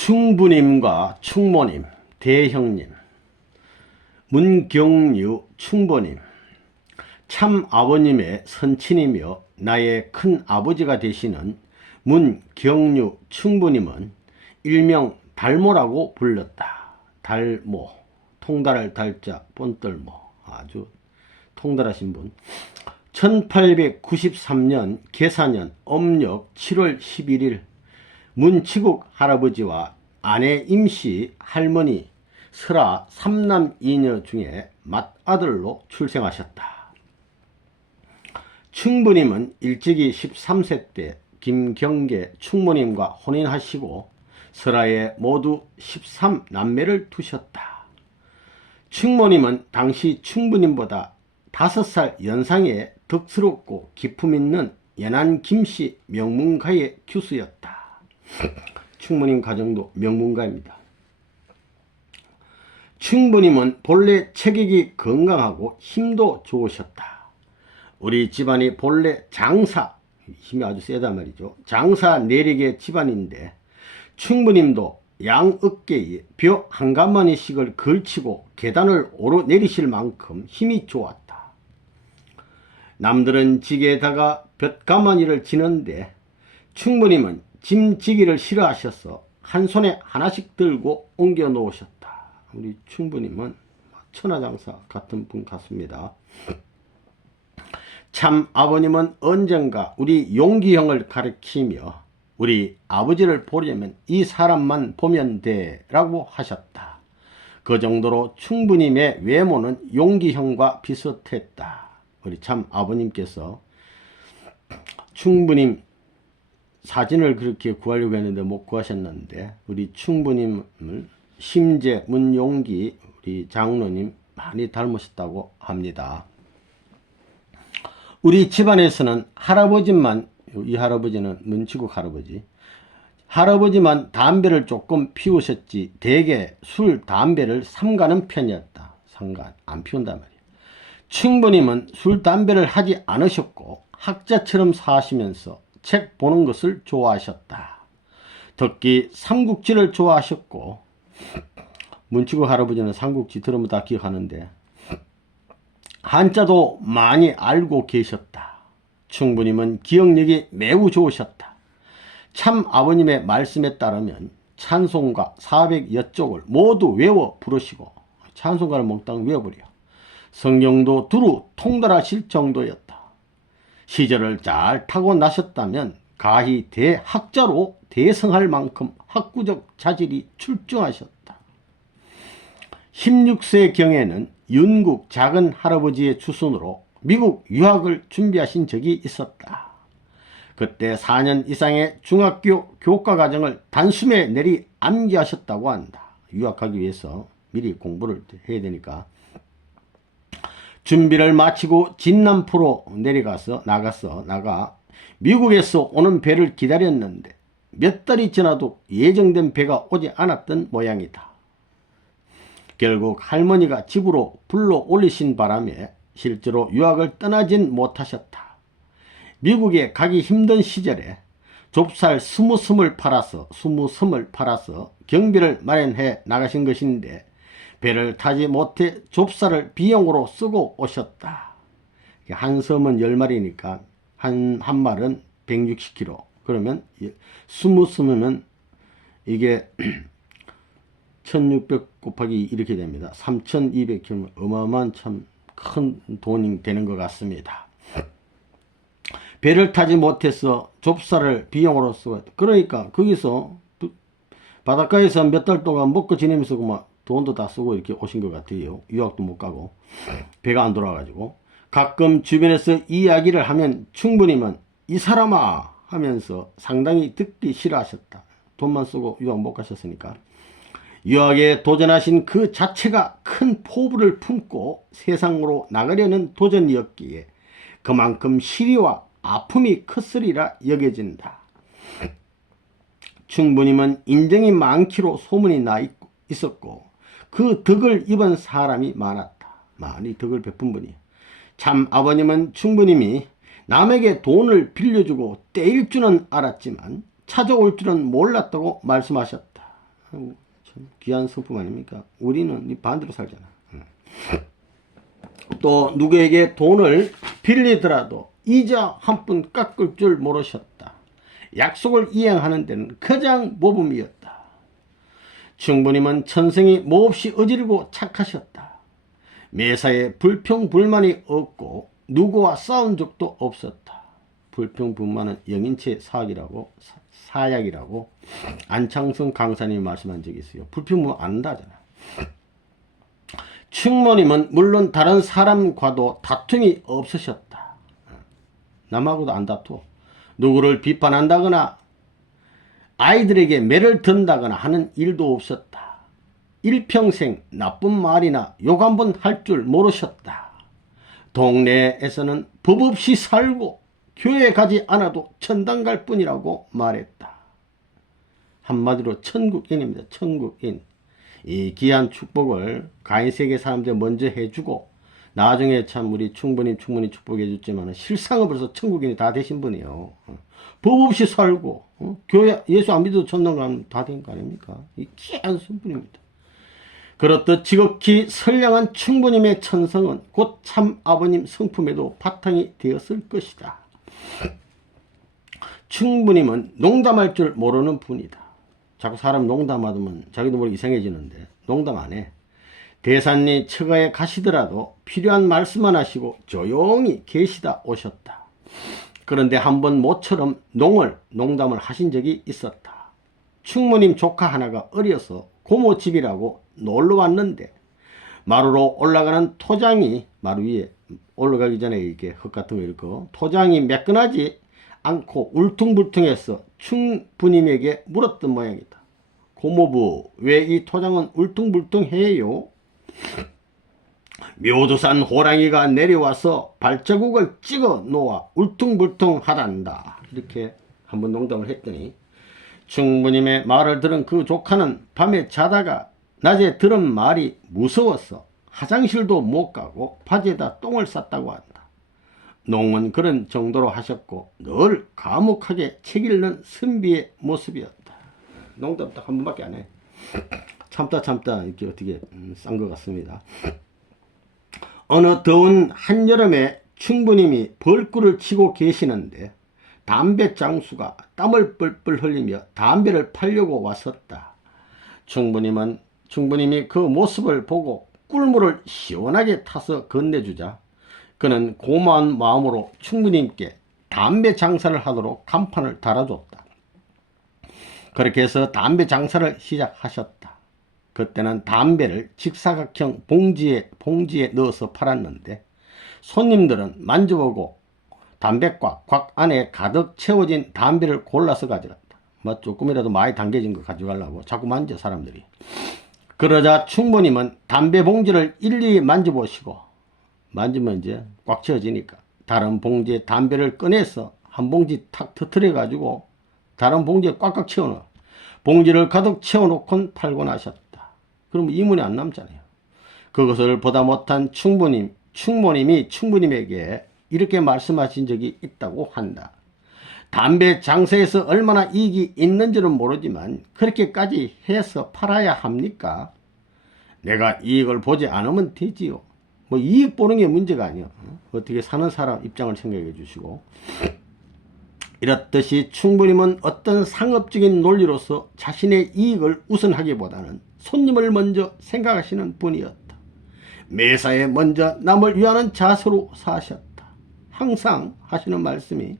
충부님과 충모님, 대형님, 문경유 충보님, 참 아버님의 선친이며 나의 큰 아버지가 되시는 문경유 충부님은 일명 달모라고 불렀다. 달모, 통달할 달자, 본떨모, 아주 통달하신 분. 1893년 계사년 음력 7월 11일 문치국 할아버지와 아내 임씨 할머니 설아 3남 2녀 중에 맏아들로 출생하셨다. 충부님은 일찍이 13세 때 김경계 충모님과 혼인하시고 설아에 모두 13남매를 두셨다. 충모님은 당시 충부님보다 5살 연상의 덕스럽고 기품 있는 연안 김씨 명문가의 규수였다. 충모님 가정도 명문가입니다. 충부님은 본래 체격이 건강하고 힘도 좋으셨다. 우리 집안이 본래 장사, 힘이 아주 세단 말이죠. 장사 내력의 집안인데 충부님도 양 어깨에 벼 한 가마니씩을 걸치고 계단을 오르내리실 만큼 힘이 좋았다. 남들은 지게에다가 볕가마니를 지는데 충부님은 짐지기를 싫어하셔서 한 손에 하나씩 들고 옮겨 놓으셨다. 우리 충부님은 천하장사 같은 분 같습니다. 참 아버님은 언젠가 우리 용기형을 가르치며 우리 아버지를 보려면 이 사람만 보면 돼 라고 하셨다. 그 정도로 충부님의 외모는 용기형과 비슷했다. 우리 참 아버님께서 충부님 사진을 그렇게 구하려고 했는데 못 구하셨는데 우리 충부님을 심재, 문용기 우리 장로님 많이 닮으셨다고 합니다. 우리 집안에서는 할아버지만, 이 할아버지는 문치국 할아버지, 할아버지만 담배를 조금 피우셨지 대개 술, 담배를 삼가는 편이었다. 삼가 안 피운단 말이에요. 충부님은 술, 담배를 하지 않으셨고 학자처럼 사시면서 책 보는 것을 좋아하셨다. 특히 삼국지를 좋아하셨고 문치국 할아버지는 삼국지 들으면 다 기억하는데 한자도 많이 알고 계셨다. 충부님은 기억력이 매우 좋으셨다. 참 아버님의 말씀에 따르면 찬송가 400여 쪽을 모두 외워 부르시고 찬송가를 몽땅 외워버려 성경도 두루 통달하실 정도였다. 시절을 잘 타고 나셨다면 가히 대학자로 대성할 만큼 학구적 자질이 출중하셨다. 16세경에는 윤국 작은 할아버지의 추순으로 미국 유학을 준비하신 적이 있었다. 그때 4년 이상의 중학교 교과과정을 단숨에 내리 암기하셨다고 한다. 유학하기 위해서 미리 공부를 해야 되니까. 준비를 마치고 진남포로 나가 미국에서 오는 배를 기다렸는데 몇 달이 지나도 예정된 배가 오지 않았던 모양이다. 결국 할머니가 집으로 불러 올리신 바람에 실제로 유학을 떠나진 못하셨다. 미국에 가기 힘든 시절에 좁쌀 20섬을 팔아서 경비를 마련해 나가신 것인데 배를 타지 못해 좁쌀을 비용으로 쓰고 오셨다. 한 섬은 10마리니까 한 말은 160kg. 그러면 20섬이면 이게 1600 곱하기 이렇게 됩니다. 3200kg. 어마어마한 참 큰 돈이 되는 것 같습니다. 배를 타지 못해서 좁쌀을 비용으로 쓰고 그러니까 거기서 바닷가에서 몇 달 동안 먹고 지내면서 그만 돈도 다 쓰고 이렇게 오신 것 같아요. 유학도 못 가고 배가 안 돌아가지고 가끔 주변에서 이야기를 하면 충부님은 이 사람아 하면서 상당히 듣기 싫어하셨다. 돈만 쓰고 유학 못 가셨으니까. 유학에 도전하신 그 자체가 큰 포부를 품고 세상으로 나가려는 도전이었기에 그만큼 시리와 아픔이 컸으리라 여겨진다. 충부님은 인정이 많기로 소문이 나 있었고 그 덕을 입은 사람이 많았다. 많이 덕을 베푼 분이에요. 참 아버님은 충부님이 남에게 돈을 빌려주고 떼일 줄은 알았지만 찾아올 줄은 몰랐다고 말씀하셨다. 참 귀한 성품 아닙니까? 우리는 반대로 살잖아. 또 누구에게 돈을 빌리더라도 이자 한 푼 깎을 줄 모르셨다. 약속을 이행하는 데는 가장 모범이었다. 충부님은 천성이 몹시 어지르고 착하셨다. 매사에 불평불만이 없고 누구와 싸운 적도 없었다. 불평불만은 영인체 사약이라고 안창성 강사님이 말씀한 적이 있어요. 불평불만 안 한다잖아. 충모님은 물론 다른 사람과도 다툼이 없으셨다. 남하고도 안 다투어. 누구를 비판한다거나 아이들에게 매를 든다거나 하는 일도 없었다. 일평생 나쁜 말이나 욕 한 번 할 줄 모르셨다. 동네에서는 법 없이 살고 교회 가지 않아도 천당 갈 뿐이라고 말했다. 한마디로 천국인입니다. 천국인. 이 귀한 축복을 가인세계 사람들 먼저 해주고 나중에 참 우리 충분히 축복해 줬지만 실상은 벌써 천국인이 다 되신 분이에요. 법 없이 살고 교회 예수 안 믿어도 천당 가면 다 된 거 아닙니까? 이 귀한 성분입니다. 그렇듯 지극히 선량한 충부님의 천성은 곧 참 아버님 성품에도 바탕이 되었을 것이다. 충부님은 농담할 줄 모르는 분이다. 자꾸 사람 농담하면 자기도 모르게 이상해지는데 농담 안 해. 대산리 처가에 가시더라도 필요한 말씀만 하시고 조용히 계시다 오셨다. 그런데 한번 모처럼 농담을 하신 적이 있었다. 충무님 조카 하나가 어려서 고모 집이라고 놀러 왔는데 마루로 올라가는 토장이 마루 위에 올라가기 전에 이렇게 흙 같은 거 읽고 토장이 매끈하지 않고 울퉁불퉁해서 충부님에게 물었던 모양이다. 고모부, 왜 이 토장은 울퉁불퉁해요? 묘도산 호랑이가 내려와서 발자국을 찍어 놓아 울퉁불퉁하단다. 이렇게 한번 농담을 했더니 충부님의 말을 들은 그 조카는 밤에 자다가 낮에 들은 말이 무서워서 화장실도 못 가고 바지에다 똥을 쌌다고 한다. 농은 그런 정도로 하셨고 늘 과묵하게 책 읽는 선비의 모습이었다. 농담 딱 한 번밖에 안 해. 참다 이렇게 어떻게 싼 것 같습니다. 어느 더운 한여름에 충부님이 벌꿀을 치고 계시는데 담배 장수가 땀을 뻘뻘 흘리며 담배를 팔려고 왔었다. 충부님이 그 모습을 보고 꿀물을 시원하게 타서 건네주자 그는 고마운 마음으로 충부님께 담배 장사를 하도록 간판을 달아줬다. 그렇게 해서 담배 장사를 시작하셨다. 그때는 담배를 직사각형 봉지에 넣어서 팔았는데 손님들은 만져보고 담배과 곽 안에 가득 채워진 담배를 골라서 가져갔다. 뭐 조금이라도 많이 당겨진 거 가져가려고 자꾸 만져 사람들이. 그러자 충부님은 담배 봉지를 일일이 만져보시고 만지면 이제 꽉 채워지니까 다른 봉지에 담배를 꺼내서 한 봉지 탁 터트려 가지고 다른 봉지에 꽉꽉 채워넣어 봉지를 가득 채워놓고 팔고 나셨다. 그러면 이문이 안 남잖아요. 그것을 보다 못한 충모님이 충부님에게 이렇게 말씀하신 적이 있다고 한다. 담배 장사에서 얼마나 이익이 있는지는 모르지만 그렇게까지 해서 팔아야 합니까? 내가 이익을 보지 않으면 되지요. 뭐 이익 보는 게 문제가 아니야. 어떻게 사는 사람 입장을 생각해 주시고 이렇듯이 충부님은 어떤 상업적인 논리로서 자신의 이익을 우선하기보다는 손님을 먼저 생각하시는 분이었다. 매사에 먼저 남을 위하는 자세로 사셨다. 항상 하시는 말씀이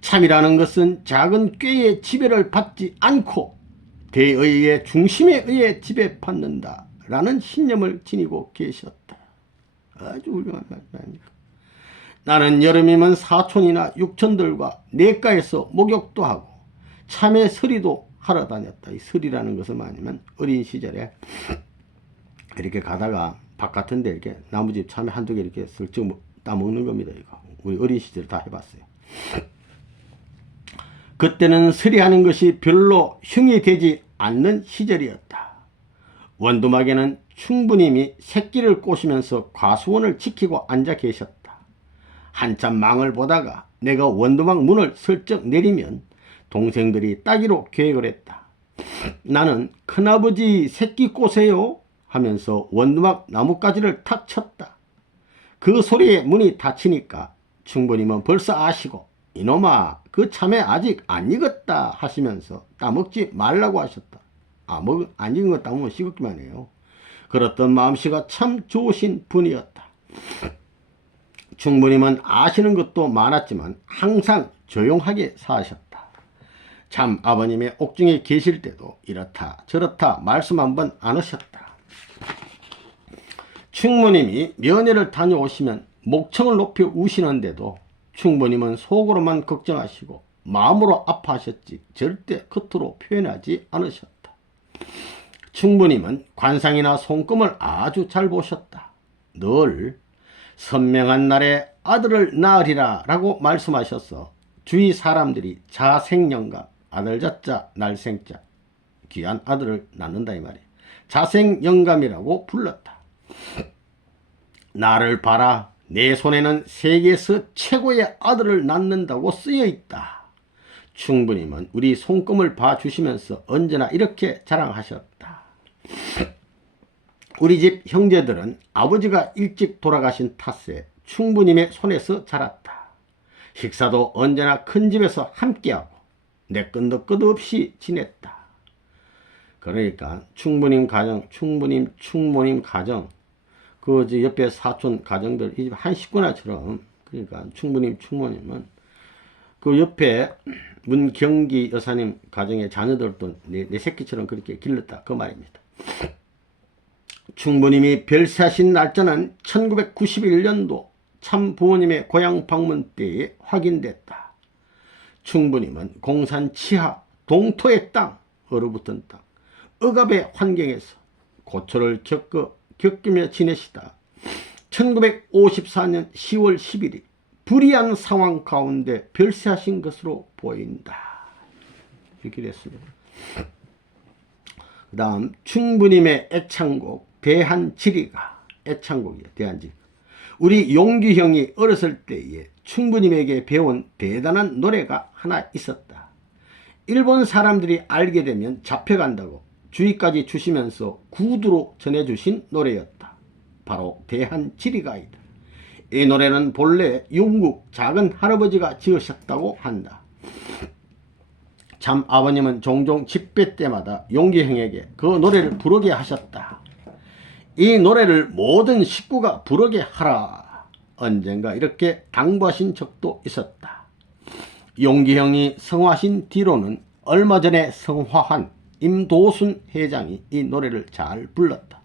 참이라는 것은 작은 꾀의 지배를 받지 않고 대의의 중심에 의해 지배받는다 라는 신념을 지니고 계셨다. 아주 훌륭한 말씀 아닙니까? 나는 여름이면 사촌이나 육촌들과 냇가에서 목욕도 하고 참외 서리도 하러 다녔다. 이 서리라는 것은 뭐냐면 어린 시절에 이렇게 가다가 바깥인데 이렇게 나무집 참외 한두 개 이렇게 슬쩍 따먹는 겁니다. 이거 우리 어린 시절 다 해봤어요. 그때는 서리하는 것이 별로 흉이 되지 않는 시절이었다. 원두막에는 충부님이 새끼를 꼬시면서 과수원을 지키고 앉아 계셨다. 한참 망을 보다가 내가 원두막 문을 슬쩍 내리면 동생들이 따기로 계획을 했다. 나는 큰아버지 새끼 꼬세요 하면서 원두막 나뭇가지를 탁 쳤다. 그 소리에 문이 닫히니까 충부님은 벌써 아시고 이놈아 그 참외 아직 안 익었다 하시면서 따먹지 말라고 하셨다. 안 익은 거 따먹으면 씹었기만 해요. 그렇던 마음씨가 참 좋으신 분이었다. 충부님은 아시는 것도 많았지만 항상 조용하게 사셨다. 참 아버님의 옥중에 계실 때도 이렇다 저렇다 말씀 한번 안 하셨다. 충부님이 면회를 다녀오시면 목청을 높여 우시는데도 충부님은 속으로만 걱정하시고 마음으로 아파하셨지 절대 겉으로 표현하지 않으셨다. 충부님은 관상이나 손금을 아주 잘 보셨다. 늘 선명한 날에 아들을 낳으리라 라고 말씀하셔서 주위 사람들이 자생영감, 아들자자 날생자, 귀한 아들을 낳는다 이 말이에요. 자생영감이라고 불렀다. 나를 봐라. 내 손에는 세계에서 최고의 아들을 낳는다고 쓰여있다. 충부님은 우리 손금을 봐주시면서 언제나 이렇게 자랑하셨다. 우리 집 형제들은 아버지가 일찍 돌아가신 탓에 충부님의 손에서 자랐다. 식사도 언제나 큰 집에서 함께하고 내 끈도 끝없이 지냈다. 그러니까 충부님 가정, 충모님 가정, 그 옆에 사촌 가정들 이 집 한 식구나처럼, 그러니까 충부님, 충모님은 그 옆에 문경기 여사님 가정의 자녀들도 내 새끼처럼 그렇게 길렀다 그 말입니다. 충부님이 별세하신 날짜는 1991년도 참 부모님의 고향 방문 때에 확인됐다. 충부님은 공산 치하 동토의 땅, 얼어붙은 땅, 억압의 환경에서 고초를 겪으며 지내시다 1954년 10월 11일 불의한 상황 가운데 별세하신 것으로 보인다. 이렇게 됐습니다. 그 다음 충부님의 애창곡 대한지리가 애창곡이에요. 대한지리. 우리 용기 형이 어렸을 때에 충부님에게 배운 대단한 노래가 하나 있었다. 일본 사람들이 알게 되면 잡혀간다고 주의까지 주시면서 구두로 전해주신 노래였다. 바로 대한지리가이다. 이 노래는 본래 영국 작은 할아버지가 지으셨다고 한다. 참 아버님은 종종 집회 때마다 용기 형에게 그 노래를 부르게 하셨다. 이 노래를 모든 식구가 부르게 하라. 언젠가 이렇게 당부하신 적도 있었다. 용기 형이 성화하신 뒤로는 얼마 전에 성화한 임도순 회장이 이 노래를 잘 불렀다.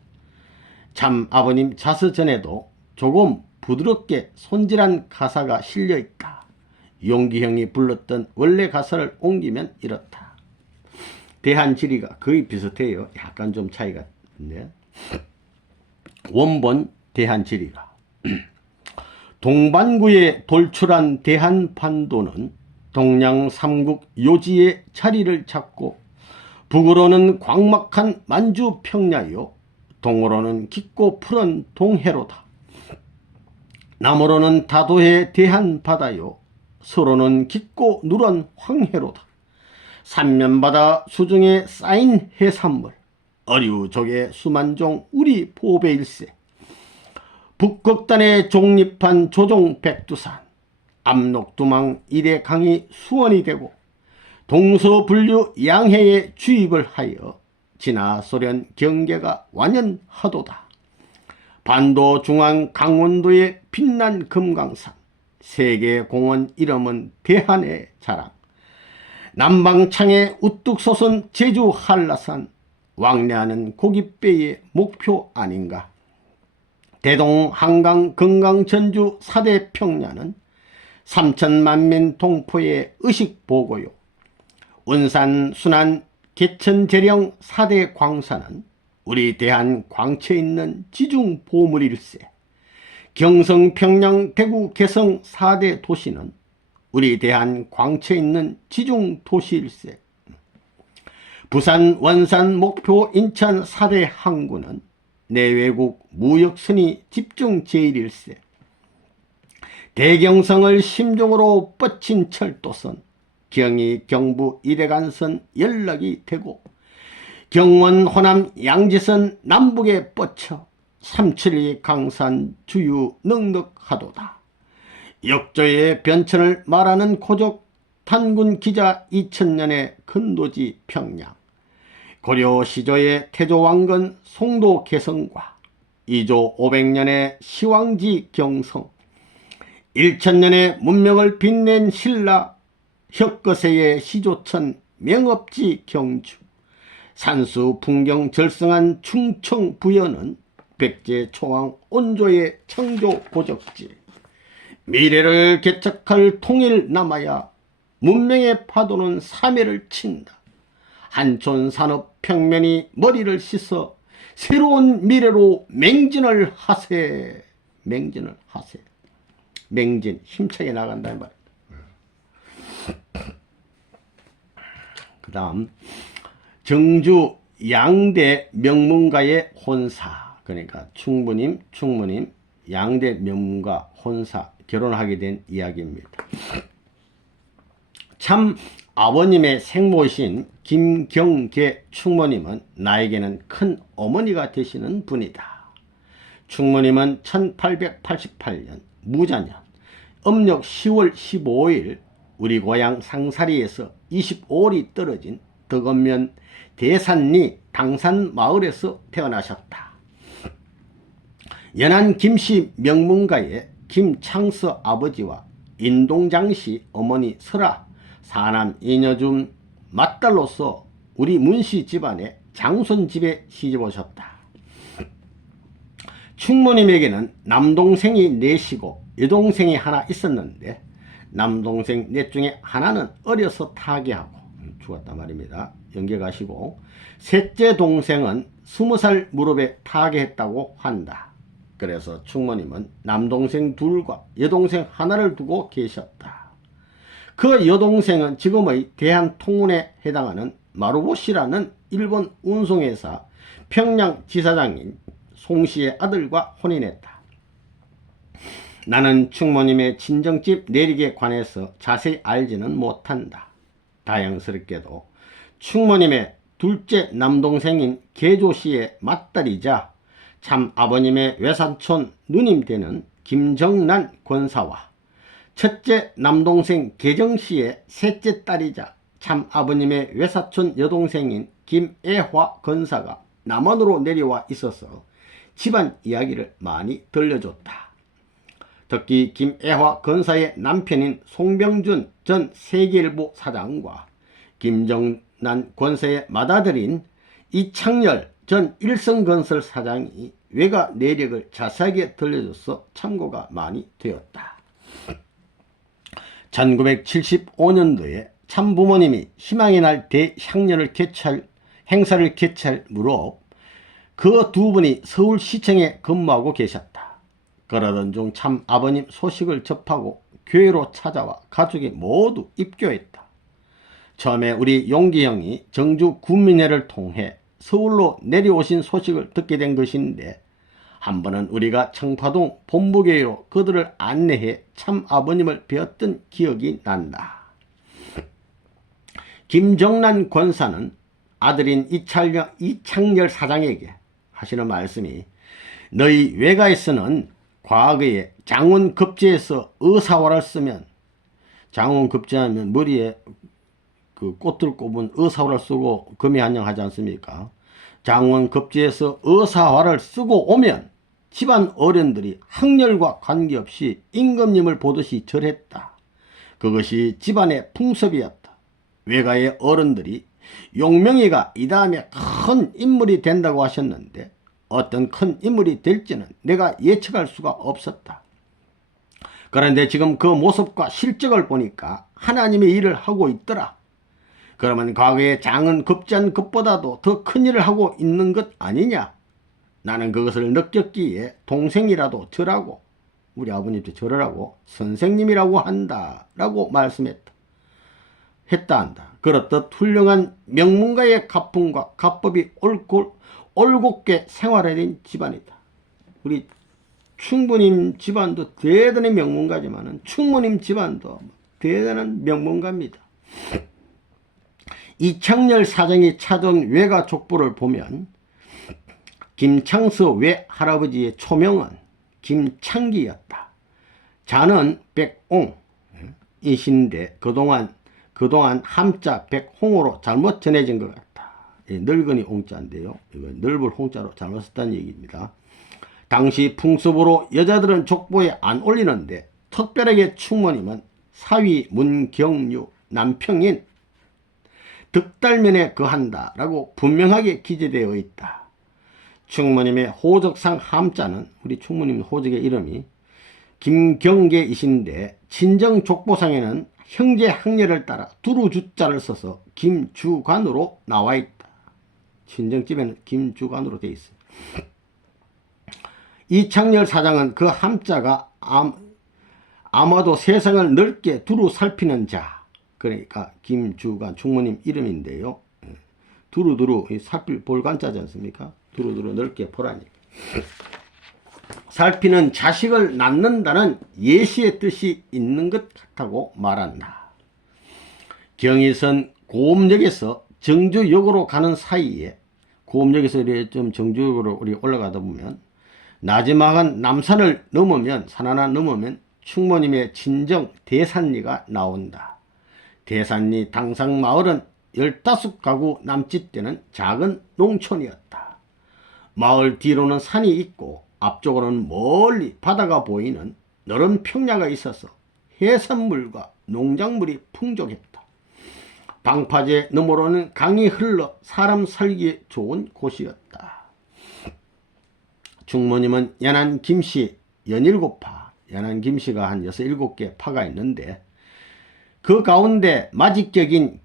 참 아버님 자서 전에도 조금 부드럽게 손질한 가사가 실려있다. 용기 형이 불렀던 원래 가사를 옮기면 이렇다. 대한지리가 거의 비슷해요. 약간 좀 차이가 있는데 원본 대한지리가 동반구에 돌출한 대한판도는 동양 삼국 요지의 자리를 잡고 북으로는 광막한 만주평야요 동으로는 깊고 푸른 동해로다. 남으로는 다도해 대한바다요 서로는 깊고 누런 황해로다. 삼면바다 수중에 쌓인 해산물 어류족의 수만종 우리 보배일세. 북극단에 종립한 조종 백두산 압록두망 일해강이 수원이 되고 동서분류 양해에 주입을 하여 진화소련 경계가 완연하도다. 반도 중앙 강원도의 빛난 금강산 세계공원 이름은 대한의 자랑. 남방창에 우뚝 솟은 제주 한라산 왕래하는 고깃배의 목표 아닌가. 대동 한강 금강 전주 4대 평야는 3천만민 동포의 의식보고요. 운산 순안 개천 재령 4대 광산은 우리 대한 광채 있는 지중 보물일세. 경성 평양 대구 개성 4대 도시는 우리 대한 광채 있는 지중 도시일세. 부산 원산 목표 인천 4대 항구는 내외국 무역선이 집중 제1일세. 대경성을 심중으로 뻗친 철도선 경의 경부 이대간선 연락이 되고 경원, 호남, 양지선 남북에 뻗쳐 삼천리 강산 주유 넉넉하도다. 역조의 변천을 말하는 고족 단군 기자 2000년의 근도지 평양, 고려 시조의 태조 왕건 송도 개성과 이조 500년의 시황지 경성, 1000년의 문명을 빛낸 신라 혁거세의 시조천 명업지 경주, 산수 풍경 절성한 충청 부여는 백제 초왕 온조의 청조 고적지, 미래를 개척할 통일 남아야 문명의 파도는 사매를 친다. 한촌 산업 평면이 머리를 씻어 새로운 미래로 맹진을 하세. 맹진을 하세. 맹진 힘차게 나간다는 말입니다. 그 다음 정주 양대 명문가의 혼사, 그러니까 충무님 양대 명문가 혼사 결혼하게 된 이야기입니다. 참 아버님의 생모이신 김경계 충모님은 나에게는 큰 어머니가 되시는 분이다. 충모님은 1888년 무자년 음력 10월 15일 우리 고향 상사리에서 25里떨어진 덕원면 대산리 당산 마을에서 태어나셨다. 연안 김씨 명문가의 김창서 아버지와 인동장씨 어머니 설아 사남 이녀 중 맏딸로서 우리 문씨 집안의 장손 집에 시집 오셨다. 충모님에게는 남동생이 넷이고 여동생이 하나 있었는데 남동생 넷 중에 하나는 어려서 타계하고 죽었단 말입니다. 연계가시고 셋째 동생은 20살 무렵에 타계했다고 한다. 그래서 충모님은 남동생 둘과 여동생 하나를 두고 계셨다. 그 여동생은 지금의 대한통운에 해당하는 마루보시라는 일본 운송회사 평양지사장인 송씨의 아들과 혼인했다. 나는 충모님의 친정집 내릭에 관해서 자세히 알지는 못한다. 다행스럽게도 충모님의 둘째 남동생인 계조씨의 맏딸이자 참 아버님의 외삼촌 누님 되는 김정난 권사와 첫째 남동생 계정씨의 셋째 딸이자 참 아버님의 외사촌 여동생인 김애화 권사가 남원으로 내려와 있어서 집안 이야기를 많이 들려줬다. 특히 김애화 권사의 남편인 송병준 전 세계일보 사장과 김정난 권사의 맏아들인 이창열 전 일성건설 사장이 외가 내력을 자세하게 들려줘서 참고가 많이 되었다. 1975년도에 참부모님이 희망의 날 대향년을 행사를 개최할 무렵 그 두 분이 서울시청에 근무하고 계셨다. 그러던 중 참 아버님 소식을 접하고 교회로 찾아와 가족이 모두 입교했다. 처음에 우리 용기 형이 정주 군민회를 통해 서울로 내려오신 소식을 듣게 된 것인데 한 번은 우리가 청파동 본부교회로 그들을 안내해 참 아버님을 뵈었던 기억이 난다. 김정난 권사는 아들인 이창열 사장에게 하시는 말씀이 너희 외가에서는 과거에 장원급제에서 의사화를 쓰면 장원급제하면 머리에 그 꽃을 꼽은 의사화를 쓰고 금이한양하지 않습니까? 장원급제에서 의사화를 쓰고 오면 집안 어른들이 학렬과 관계없이 임금님을 보듯이 절했다. 그것이 집안의 풍습이었다. 외가의 어른들이 용명이가 이 다음에 큰 인물이 된다고 하셨는데 어떤 큰 인물이 될지는 내가 예측할 수가 없었다. 그런데 지금 그 모습과 실적을 보니까 하나님의 일을 하고 있더라. 그러면 과거에 장은 급제한 것보다도 더 큰 일을 하고 있는 것 아니냐? 나는 그것을 느꼈기에 동생이라도 절하고 우리 아버님도 절하라고 선생님이라고 한다 라고 말씀했다. 한다. 그렇듯 훌륭한 명문가의 가풍과 가법이 올곧게 생활해낸 집안이다. 우리 충무님 집안도 대단히 명문가지만은 충무님 집안도 대단한 명문가입니다. 이창렬 사장이 찾은 외가 족보를 보면 김창서 외할아버지의 초명은 김창기였다. 자는 백옹이신데 그동안 함자 백홍으로 잘못 전해진 것 같다. 늙은이 옹자인데요. 이거 넓을 홍자로 잘못 썼다는 얘기입니다. 당시 풍습으로 여자들은 족보에 안 올리는데 특별하게 충모님은 사위 문경유 남평인 득달면에 거한다 라고 분명하게 기재되어 있다. 충모님의 호적상 함자는 우리 충모님 호적의 이름이 김경계이신데 친정 족보상에는 형제 학렬을 따라 두루주자를 써서 김주관으로 나와 있다. 친정집에는 김주관으로 되어 있어요. 이창렬 사장은 그 함자가 아마도 세상을 넓게 두루 살피는 자, 그러니까 김주관 충모님 이름인데요. 두루두루 살필 볼간자지 않습니까? 두루두루 넓게 보라니. 살피는 자식을 낳는다는 예시의 뜻이 있는 것 같다고 말한다. 경의선 고음역에서 정주역으로 가는 사이에 고음역에서 좀 정주역으로 우리 올라가다 보면 나지막한 남산을 넘으면 산 하나 넘으면 충모님의 친정 대산리가 나온다. 대산리 당상마을은 15가구 남짓 되는 작은 농촌이었다. 마을 뒤로는 산이 있고 앞쪽으로는 멀리 바다가 보이는 너른 평야가 있어서 해산물과 농작물이 풍족했다. 방파제 너머로는 강이 흘러 사람 살기에 좋은 곳이었다. 충모님은 연안 김씨 17파, 연안 김씨가 한 6, 7개 파가 있는데 그 가운데 마직격인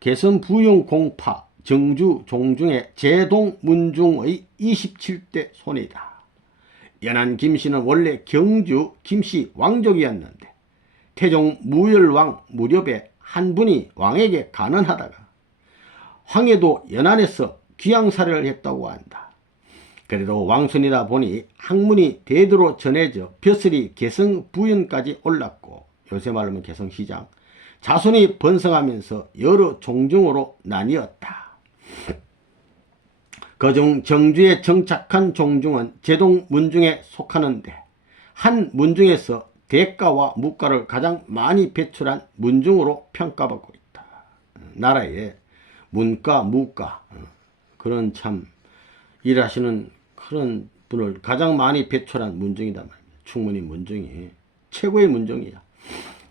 개성부윤공파 정주 종중의 제동 문중의 27대 손이다. 연안 김씨는 원래 경주 김씨 왕족이었는데 태종 무열왕 무렵에 한 분이 왕에게 간언하다가 황해도 연안에서 귀양살이를 했다고 한다. 그래도 왕손이다 보니 학문이 대대로 전해져 벼슬이 개성부윤까지 올랐고 요새 말하면 개성시장 자손이 번성하면서 여러 종중으로 나뉘었다. 그중 정주에 정착한 종중은 제동 문중에 속하는데 한 문중에서 대가와 무가를 가장 많이 배출한 문중으로 평가받고 있다. 나라에 문가, 무가 그런 참 일하시는 그런 분을 가장 많이 배출한 문중이다 말입니다. 충문이 문중이 최고의 문중이야.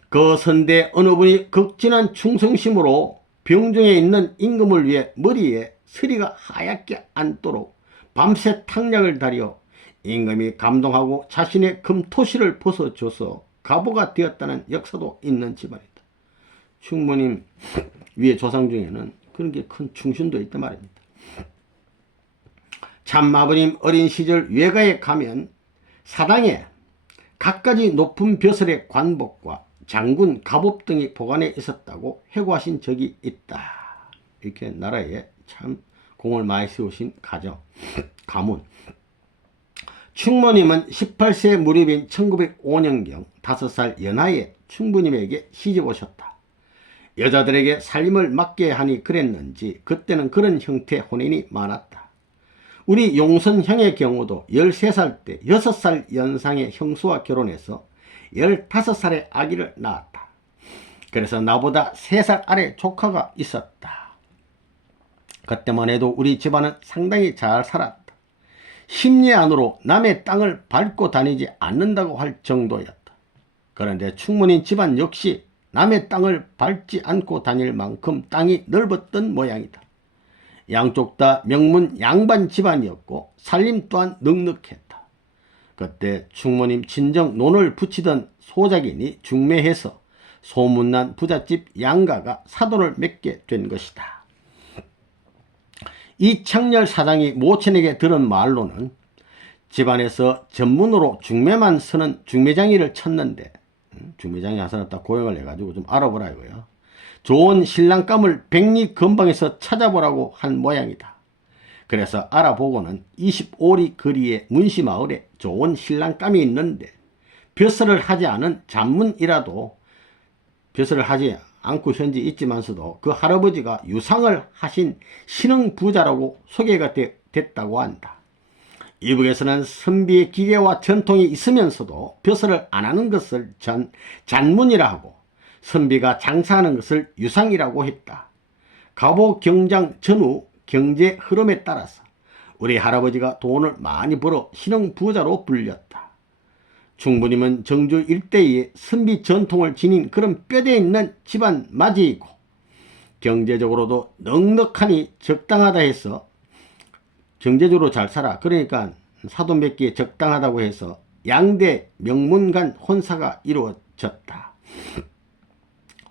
그 선대 어느 분이 극진한 충성심으로 병중에 있는 임금을 위해 머리에 서리가 하얗게 앉도록 밤새 탕약을 다려 임금이 감동하고 자신의 금토시를 벗어줘서 가보가 되었다는 역사도 있는 집안이다. 충모님 위에 조상 중에는 그런 게 큰 충신도 있단 말입니다. 참마부님 어린 시절 외가에 가면 사당에 갖가지 높은 벼슬의 관복과 장군 갑옷 등이 보관해 있었다고 회고하신 적이 있다. 이렇게 나라에 참 공을 많이 세우신 가문. 충모님은 18세 무렵인 1905년경 5살 연하에 충부님에게 시집 오셨다. 여자들에게 살림을 맡게 하니 그랬는지 그때는 그런 형태의 혼인이 많았다. 우리 용선형의 경우도 13살 때 6살 연상의 형수와 결혼해서 15살의 아기를 낳았다. 그래서 나보다 3살 아래 조카가 있었다. 그때만 해도 우리 집안은 상당히 잘 살았다. 심리 안으로 남의 땅을 밟고 다니지 않는다고 할 정도였다. 그런데 충문인 집안 역시 남의 땅을 밟지 않고 다닐 만큼 땅이 넓었던 모양이다. 양쪽 다 명문 양반 집안이었고 살림 또한 넉넉했다. 그때 충모님 친정 논을 붙이던 소작인이 중매해서 소문난 부잣집 양가가 사돈을 맺게 된 것이다. 이창렬 사장이 모친에게 들은 말로는 집안에서 전문으로 중매만 서는 중매장이를 쳤는데 중매장이 한 사람 딱 고용을 해가지고 좀 알아보라 이거야. 좋은 신랑감을 백리 근방에서 찾아보라고 한 모양이다. 그래서 알아보고는 25리 거리의 문시마을에 좋은 신랑감이 있는데 벼슬을 하지 않은 않고 현재 있지만서도 그 할아버지가 유상을 하신 신흥 부자라고 소개가 됐다고 한다. 이북에서는 선비의 기계와 전통이 있으면서도 벼슬을 안 하는 것을 잔문이라 하고 선비가 장사하는 것을 유상이라고 했다. 가보 경장 전후 경제 흐름에 따라서 우리 할아버지가 돈을 많이 벌어 신흥 부자로 불렸다. 충무님은 정주 일대의 선비 전통을 지닌 그런 뼈대 있는 집안 맞이이고 경제적으로도 넉넉하니 적당하다 해서 경제적으로 잘 살아. 그러니까 사돈 맺기에 적당하다고 해서 양대 명문간 혼사가 이루어졌다.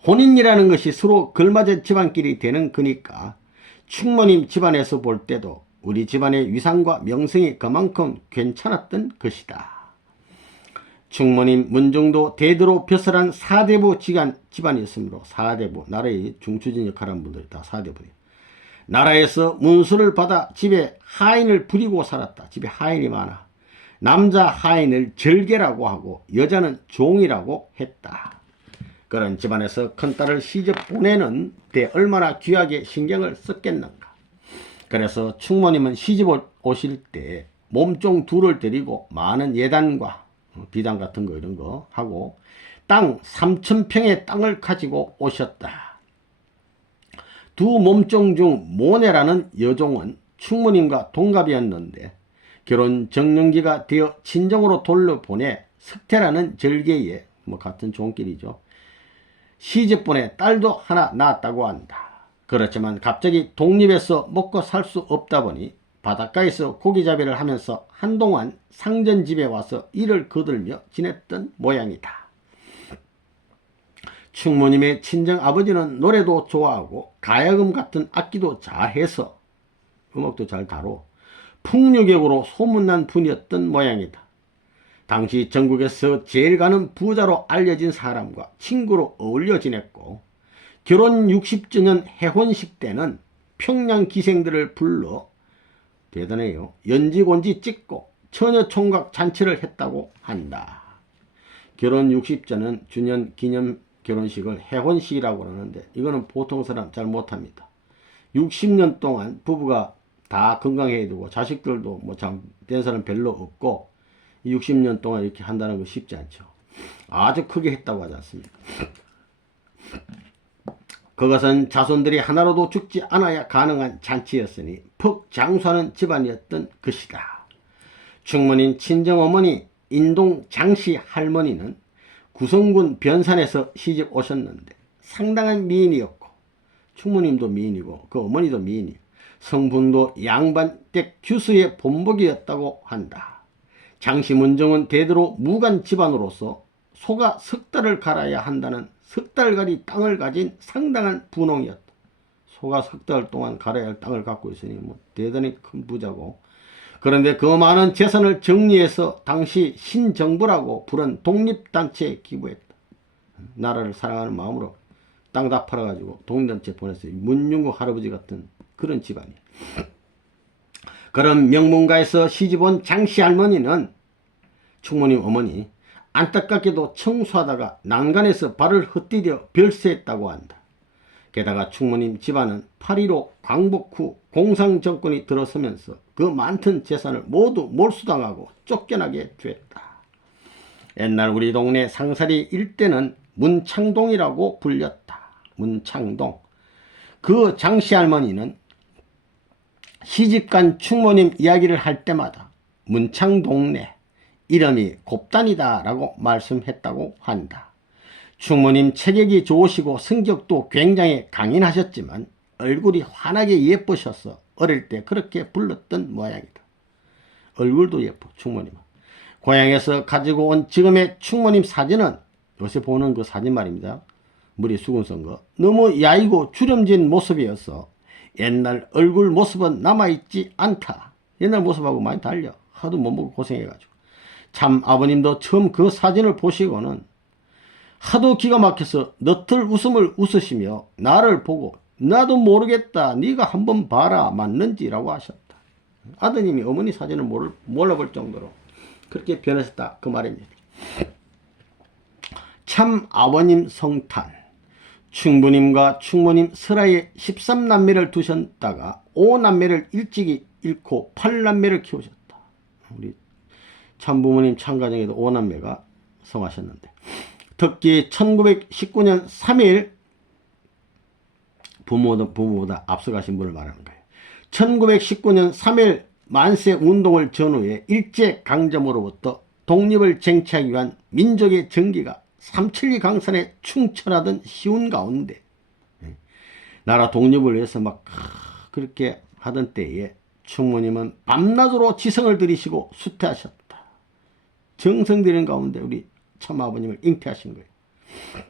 혼인이라는 것이 서로 걸맞은 집안끼리 되는 거니까 충무님 집안에서 볼 때도 우리 집안의 위상과 명성이 그만큼 괜찮았던 것이다. 충무님 문정도 대대로 벼슬한 사대부 집안이었으므로 사대부, 나라의 중추진 역할하는 분들이 다 사대부예요. 나라에서 문수를 받아 집에 하인을 부리고 살았다. 집에 하인이 많아. 남자 하인을 절개라고 하고 여자는 종이라고 했다. 그런 집안에서 큰딸을 시집 보내는 데 얼마나 귀하게 신경을 썼겠는가. 그래서 충무님은 시집 오실 때 몸종 둘을 데리고 많은 예단과 비단 같은 거 이런 거 하고 땅 3,000평의 땅을 가지고 오셨다. 두 몸종 중 모네라는 여종은 충무님과 동갑이었는데 결혼 정년기가 되어 친정으로 돌려보내 석태라는 절개에 같은 종길이죠. 시집보내 딸도 하나 낳았다고 한다. 그렇지만 갑자기 독립해서 먹고 살 수 없다 보니 바닷가에서 고기잡이를 하면서 한동안 상전집에 와서 일을 거들며 지냈던 모양이다. 충무님의 친정아버지는 노래도 좋아하고 가야금 같은 악기도 잘해서 음악도 잘 다뤄 풍류객으로 소문난 분이었던 모양이다. 당시 전국에서 제일 가는 부자로 알려진 사람과 친구로 어울려 지냈고 결혼 60주년 해혼식 때는 평양 기생들을 불러 대단해요. 연지곤지 찍고 처녀총각 잔치를 했다고 한다. 결혼 60주년 기념 결혼식을 해혼식이라고 하는데 이거는 보통 사람 잘 못합니다. 60년 동안 부부가 다 건강해야 되고 자식들도 된 사람 별로 없고 60년 동안 이렇게 한다는 거 쉽지 않죠. 아주 크게 했다고 하지 않습니까? 그것은 자손들이 하나로도 죽지 않아야 가능한 잔치였으니 푹 장수하는 집안이었던 것이다. 충무님 친정어머니 인동 장씨 할머니는 구성군 변산에서 시집 오셨는데 상당한 미인이었고 충무님도 미인이고 그 어머니도 미인이고 성분도 양반댁 규수의 본복이었다고 한다. 장씨 문정은 대대로 무관 집안으로서 소가 석 달을 갈아야 한다는 석 달가리 땅을 가진 상당한 분홍이었다. 소가 석 달 동안 갈아야 할 땅을 갖고 있으니 대단히 큰 부자고 그런데 그 많은 재산을 정리해서 당시 신정부라고 부른 독립단체에 기부했다. 나라를 사랑하는 마음으로 땅 다 팔아가지고 독립단체에 보냈어요. 문중국 할아버지 같은 그런 집안이에요. 그런 명문가에서 시집온 장씨 할머니는 충무님 어머니 안타깝게도 청소하다가 난간에서 발을 헛디뎌 별세했다고 한다. 게다가 충무님 집안은 8.15 광복 후 공상정권이 들어서면서 그 많던 재산을 모두 몰수당하고 쫓겨나게 됐다. 옛날 우리 동네 상사리 일대는 문창동이라고 불렸다. 문창동. 그 장씨 할머니는 시집간 충무님 이야기를 할 때마다 문창동네 이름이 곱단이다 라고 말씀했다고 한다. 충무님 체격이 좋으시고 성격도 굉장히 강인하셨지만 얼굴이 환하게 예쁘셔서 어릴 때 그렇게 불렀던 모양이다. 얼굴도 예뻐 충무님은. 고향에서 가지고 온 지금의 충무님 사진은 요새 보는 그 사진 말입니다. 머리 수군 쓴 거. 너무 야이고 주름진 모습이어서 옛날 얼굴 모습은 남아있지 않다. 옛날 모습하고 많이 달려. 하도 못 먹고 고생해가지고. 참 아버님도 처음 그 사진을 보시고는 하도 기가 막혀서 너틀 웃음을 웃으시며 나를 보고 나도 모르겠다. 네가 한번 봐라. 맞는지라고 하셨다. 아드님이 어머니 사진을 몰라볼 정도로 그렇게 변하셨다. 그 말입니다. 참 아버님 성탄. 충부님과 충모님 설하에 13남매를 두셨다가 5남매를 일찍이 잃고 8남매를 키우셨다. 우리 참부모님 참가정에도 5남매가 성하셨는데, 특히 1919년 3일 부모보다 앞서가신 분을 말하는 거예요. 1919년 3일 만세 운동을 전후해 일제강점으로부터 독립을 쟁취하기 위한 민족의 정기가 삼천리 강산에 충천하던 시운 가운데, 나라 독립을 위해서 막 그렇게 하던 때에 충모님은 밤낮으로 지성을 들이시고 수태하셨다. 정성 들인 가운데 우리 참아버님을 잉태하신 거예요.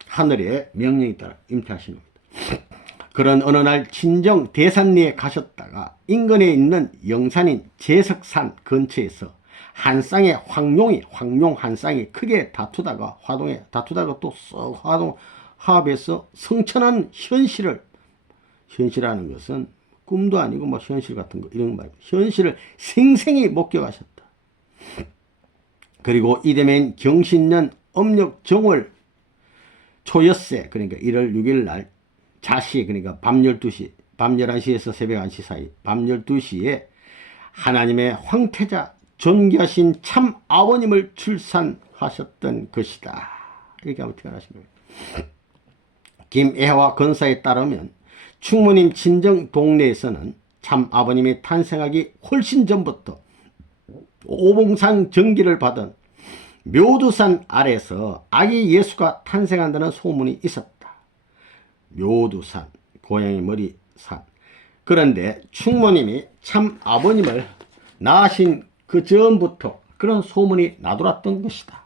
하늘의 명령에 따라 잉태하신 겁니다. 그런 어느 날 친정 대산리에 가셨다가 인근에 있는 영산인 제석산 근처에서 한 쌍의 황룡 한 쌍이 크게 다투다가 또 썩 화합해서 성천한 현실이라는 것은 꿈도 아니고 뭐 현실 같은 거 이런 말이고, 현실을 생생히 목격하셨다. 그리고 이듬해인 경신년 음력 정월 초엿새, 그러니까 1월 6일 날 자시, 그러니까 밤 12시, 밤 11시에서 새벽 1시 사이 밤 12시에 하나님의 황태자 존귀하신 참 아버님을 출산하셨던 것이다. 이렇게 한번 태어나신 거예요. 김애화 건사에 따르면 충모님 친정 동네에서는 참 아버님이 탄생하기 훨씬 전부터 오봉산 정기를 받은 묘두산 아래서 아기 예수가 탄생한다는 소문이 있었다. 묘두산, 고양이 머리 산. 그런데 충모님이 참 아버님을 낳으신 그 전부터 그런 소문이 나돌았던 것이다.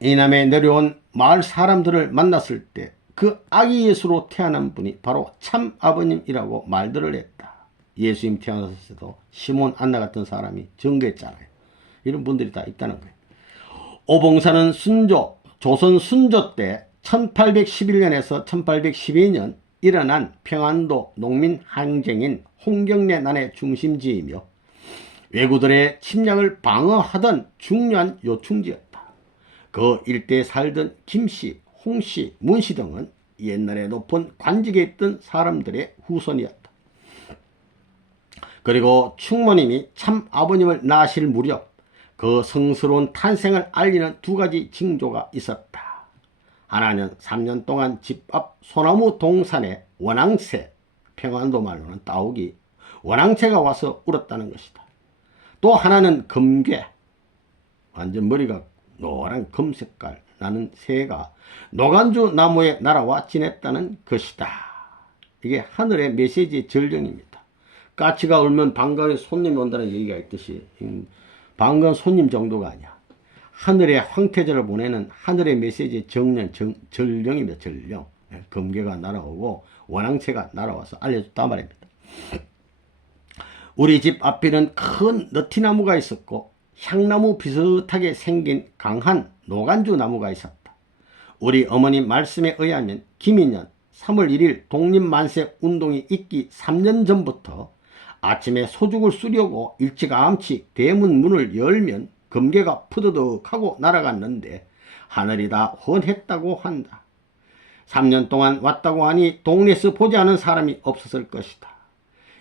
이남에 내려온 마을 사람들을 만났을 때 그 아기 예수로 태어난 분이 바로 참 아버님이라고 말들을 했다. 예수님 태어났을 때도 시몬 안나 같은 사람이 증거했잖아요. 이런 분들이 다 있다는 거예요. 오봉사는 조선 순조 때 1811년에서 1812년 일어난 평안도 농민 항쟁인 홍경래 난의 중심지이며 왜구들의 침략을 방어하던 중요한 요충지였다. 그 일대에 살던 김씨, 홍씨, 문씨 등은 옛날에 높은 관직에 있던 사람들의 후손이었다. 그리고 충모님이 참 아버님을 낳으실 무렵 그 성스러운 탄생을 알리는 두 가지 징조가 있었다. 하나는 3년 동안 집 앞 소나무 동산에 원앙새, 평안도 말로는 따오기, 원앙새가 와서 울었다는 것이다. 또 하나는 금괴, 완전 머리가 노란 금색깔 나는 새가 노간주 나무에 날아와 지냈다는 것이다. 이게 하늘의 메시지 전령입니다. 까치가 울면 반가운 손님이 온다는 얘기가 있듯이 반가운 손님 정도가 아니야. 하늘의 황태자를 보내는 하늘의 메시지 전령입니다. 전령. 금괴가 날아오고 원앙새가 날아와서 알려줬단 말입니다. 우리 집 앞에는 큰 너티나무가 있었고 향나무 비슷하게 생긴 강한 노간주 나무가 있었다. 우리 어머님 말씀에 의하면 김인년 3월 1일 독립만세 운동이 있기 3년 전부터 아침에 소죽을 쑤려고 일찌감치 대문 문을 열면 금괴가 푸드득하고 날아갔는데 하늘이 다 훤했다고 한다. 3년 동안 왔다고 하니 동네에서 보지 않은 사람이 없었을 것이다.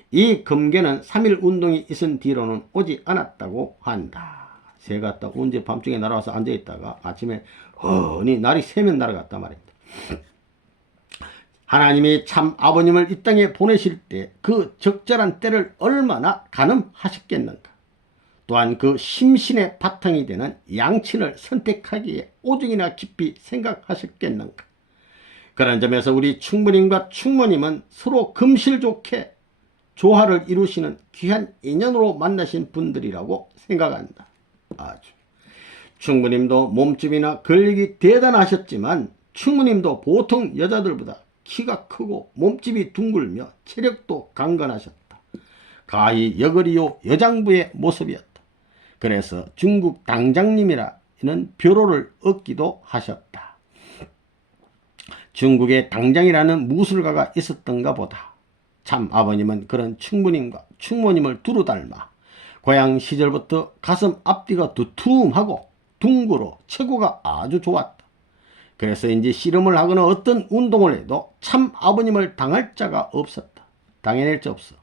이 금괴는 3.1 운동이 있은 뒤로는 오지 않았다고 한다. 새가 딱 언제 밤중에 날아와서 앉아있다가 아침에 훤히 날이 새면 날아갔단 말입니다. 하나님이 참 아버님을 이 땅에 보내실 때 그 적절한 때를 얼마나 가늠하셨겠는가. 또한 그 심신의 바탕이 되는 양친을 선택하기에 오죽이나 깊이 생각하셨겠는가. 그런 점에서 우리 충부님과 충모님은 서로 금실 좋게 조화를 이루시는 귀한 인연으로 만나신 분들이라고 생각한다. 아주. 충부님도 몸집이나 근력이 대단하셨지만 충부님도 보통 여자들보다 키가 크고 몸집이 둥글며 체력도 강건하셨다. 가히 여거리요 여장부의 모습이었다. 그래서 중국 당장님이라 이는 벼로를 얻기도 하셨다. 중국에 당장이라는 무술가가 있었던가 보다. 참 아버님은 그런 충부님과 충모님을 두루 닮아 고향 시절부터 가슴 앞뒤가 두툼하고 둥그러 체구가 아주 좋았다. 그래서인지 씨름을 하거나 어떤 운동을 해도 참 아버님을 당할 자가 없었다. 당해낼 자 없어.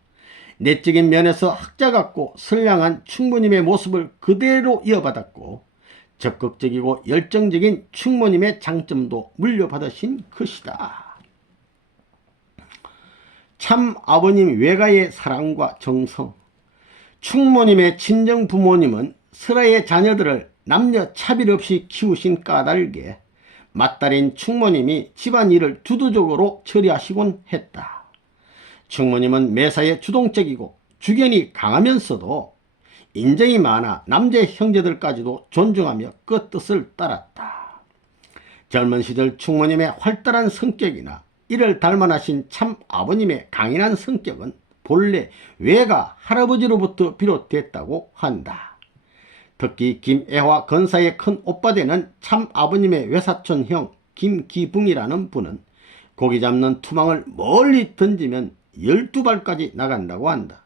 내적인 면에서 학자 같고 선량한 충무님의 모습을 그대로 이어받았고 적극적이고 열정적인 충무님의 장점도 물려받으신 것이다. 참 아버님 외가의 사랑과 정성. 충무님의 친정 부모님은 설아의 자녀들을 남녀 차별 없이 키우신 까닭에 맏딸인 충무님이 집안일을 주도적으로 처리하시곤 했다. 충무님은 매사에 주동적이고 주견이 강하면서도 인정이 많아 남자 형제들까지도 존중하며 그 뜻을 따랐다. 젊은 시절 충무님의 활달한 성격이나 이를 닮아나신 참 아버님의 강인한 성격은 본래 외가 할아버지로부터 비롯됐다고 한다. 특히 김애화 건사의 큰 오빠 되는 참 아버님의 외사촌 형 김기붕이라는 분은 고기 잡는 투망을 멀리 던지면 12발까지 나간다고 한다.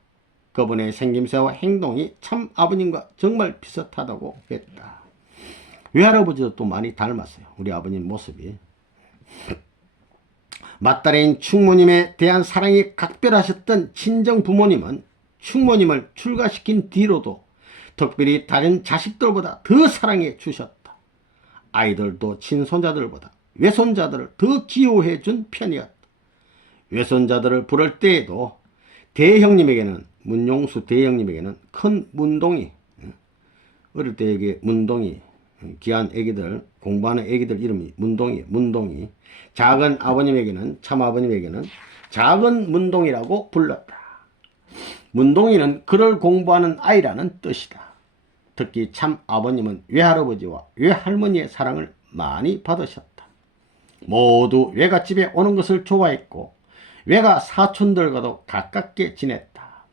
그분의 생김새와 행동이 참 아버님과 정말 비슷하다고 했다. 외할아버지도 또 많이 닮았어요. 우리 아버님 모습이. 맏딸인 충무님에 대한 사랑이 각별하셨던 친정 부모님은 충무님을 출가시킨 뒤로도 특별히 다른 자식들보다 더 사랑해 주셨다. 아이들도 친손자들보다 외손자들을 더 기호해 준 편이었다. 외손자들을 부를 때에도 대형님에게는 문용수 대형님에게는 큰 문동이, 어릴 때 이게 문동이, 귀한 애기들, 공부하는 애기들 이름이 문동이, 작은 아버님에게는, 참 아버님에게는 작은 문동이라고 불렀다. 문동이는 글을 공부하는 아이라는 뜻이다. 특히 참 아버님은 외할아버지와 외할머니의 사랑을 많이 받으셨다. 모두 외갓집에 오는 것을 좋아했고 외가 사촌들과도 가깝게 지냈다.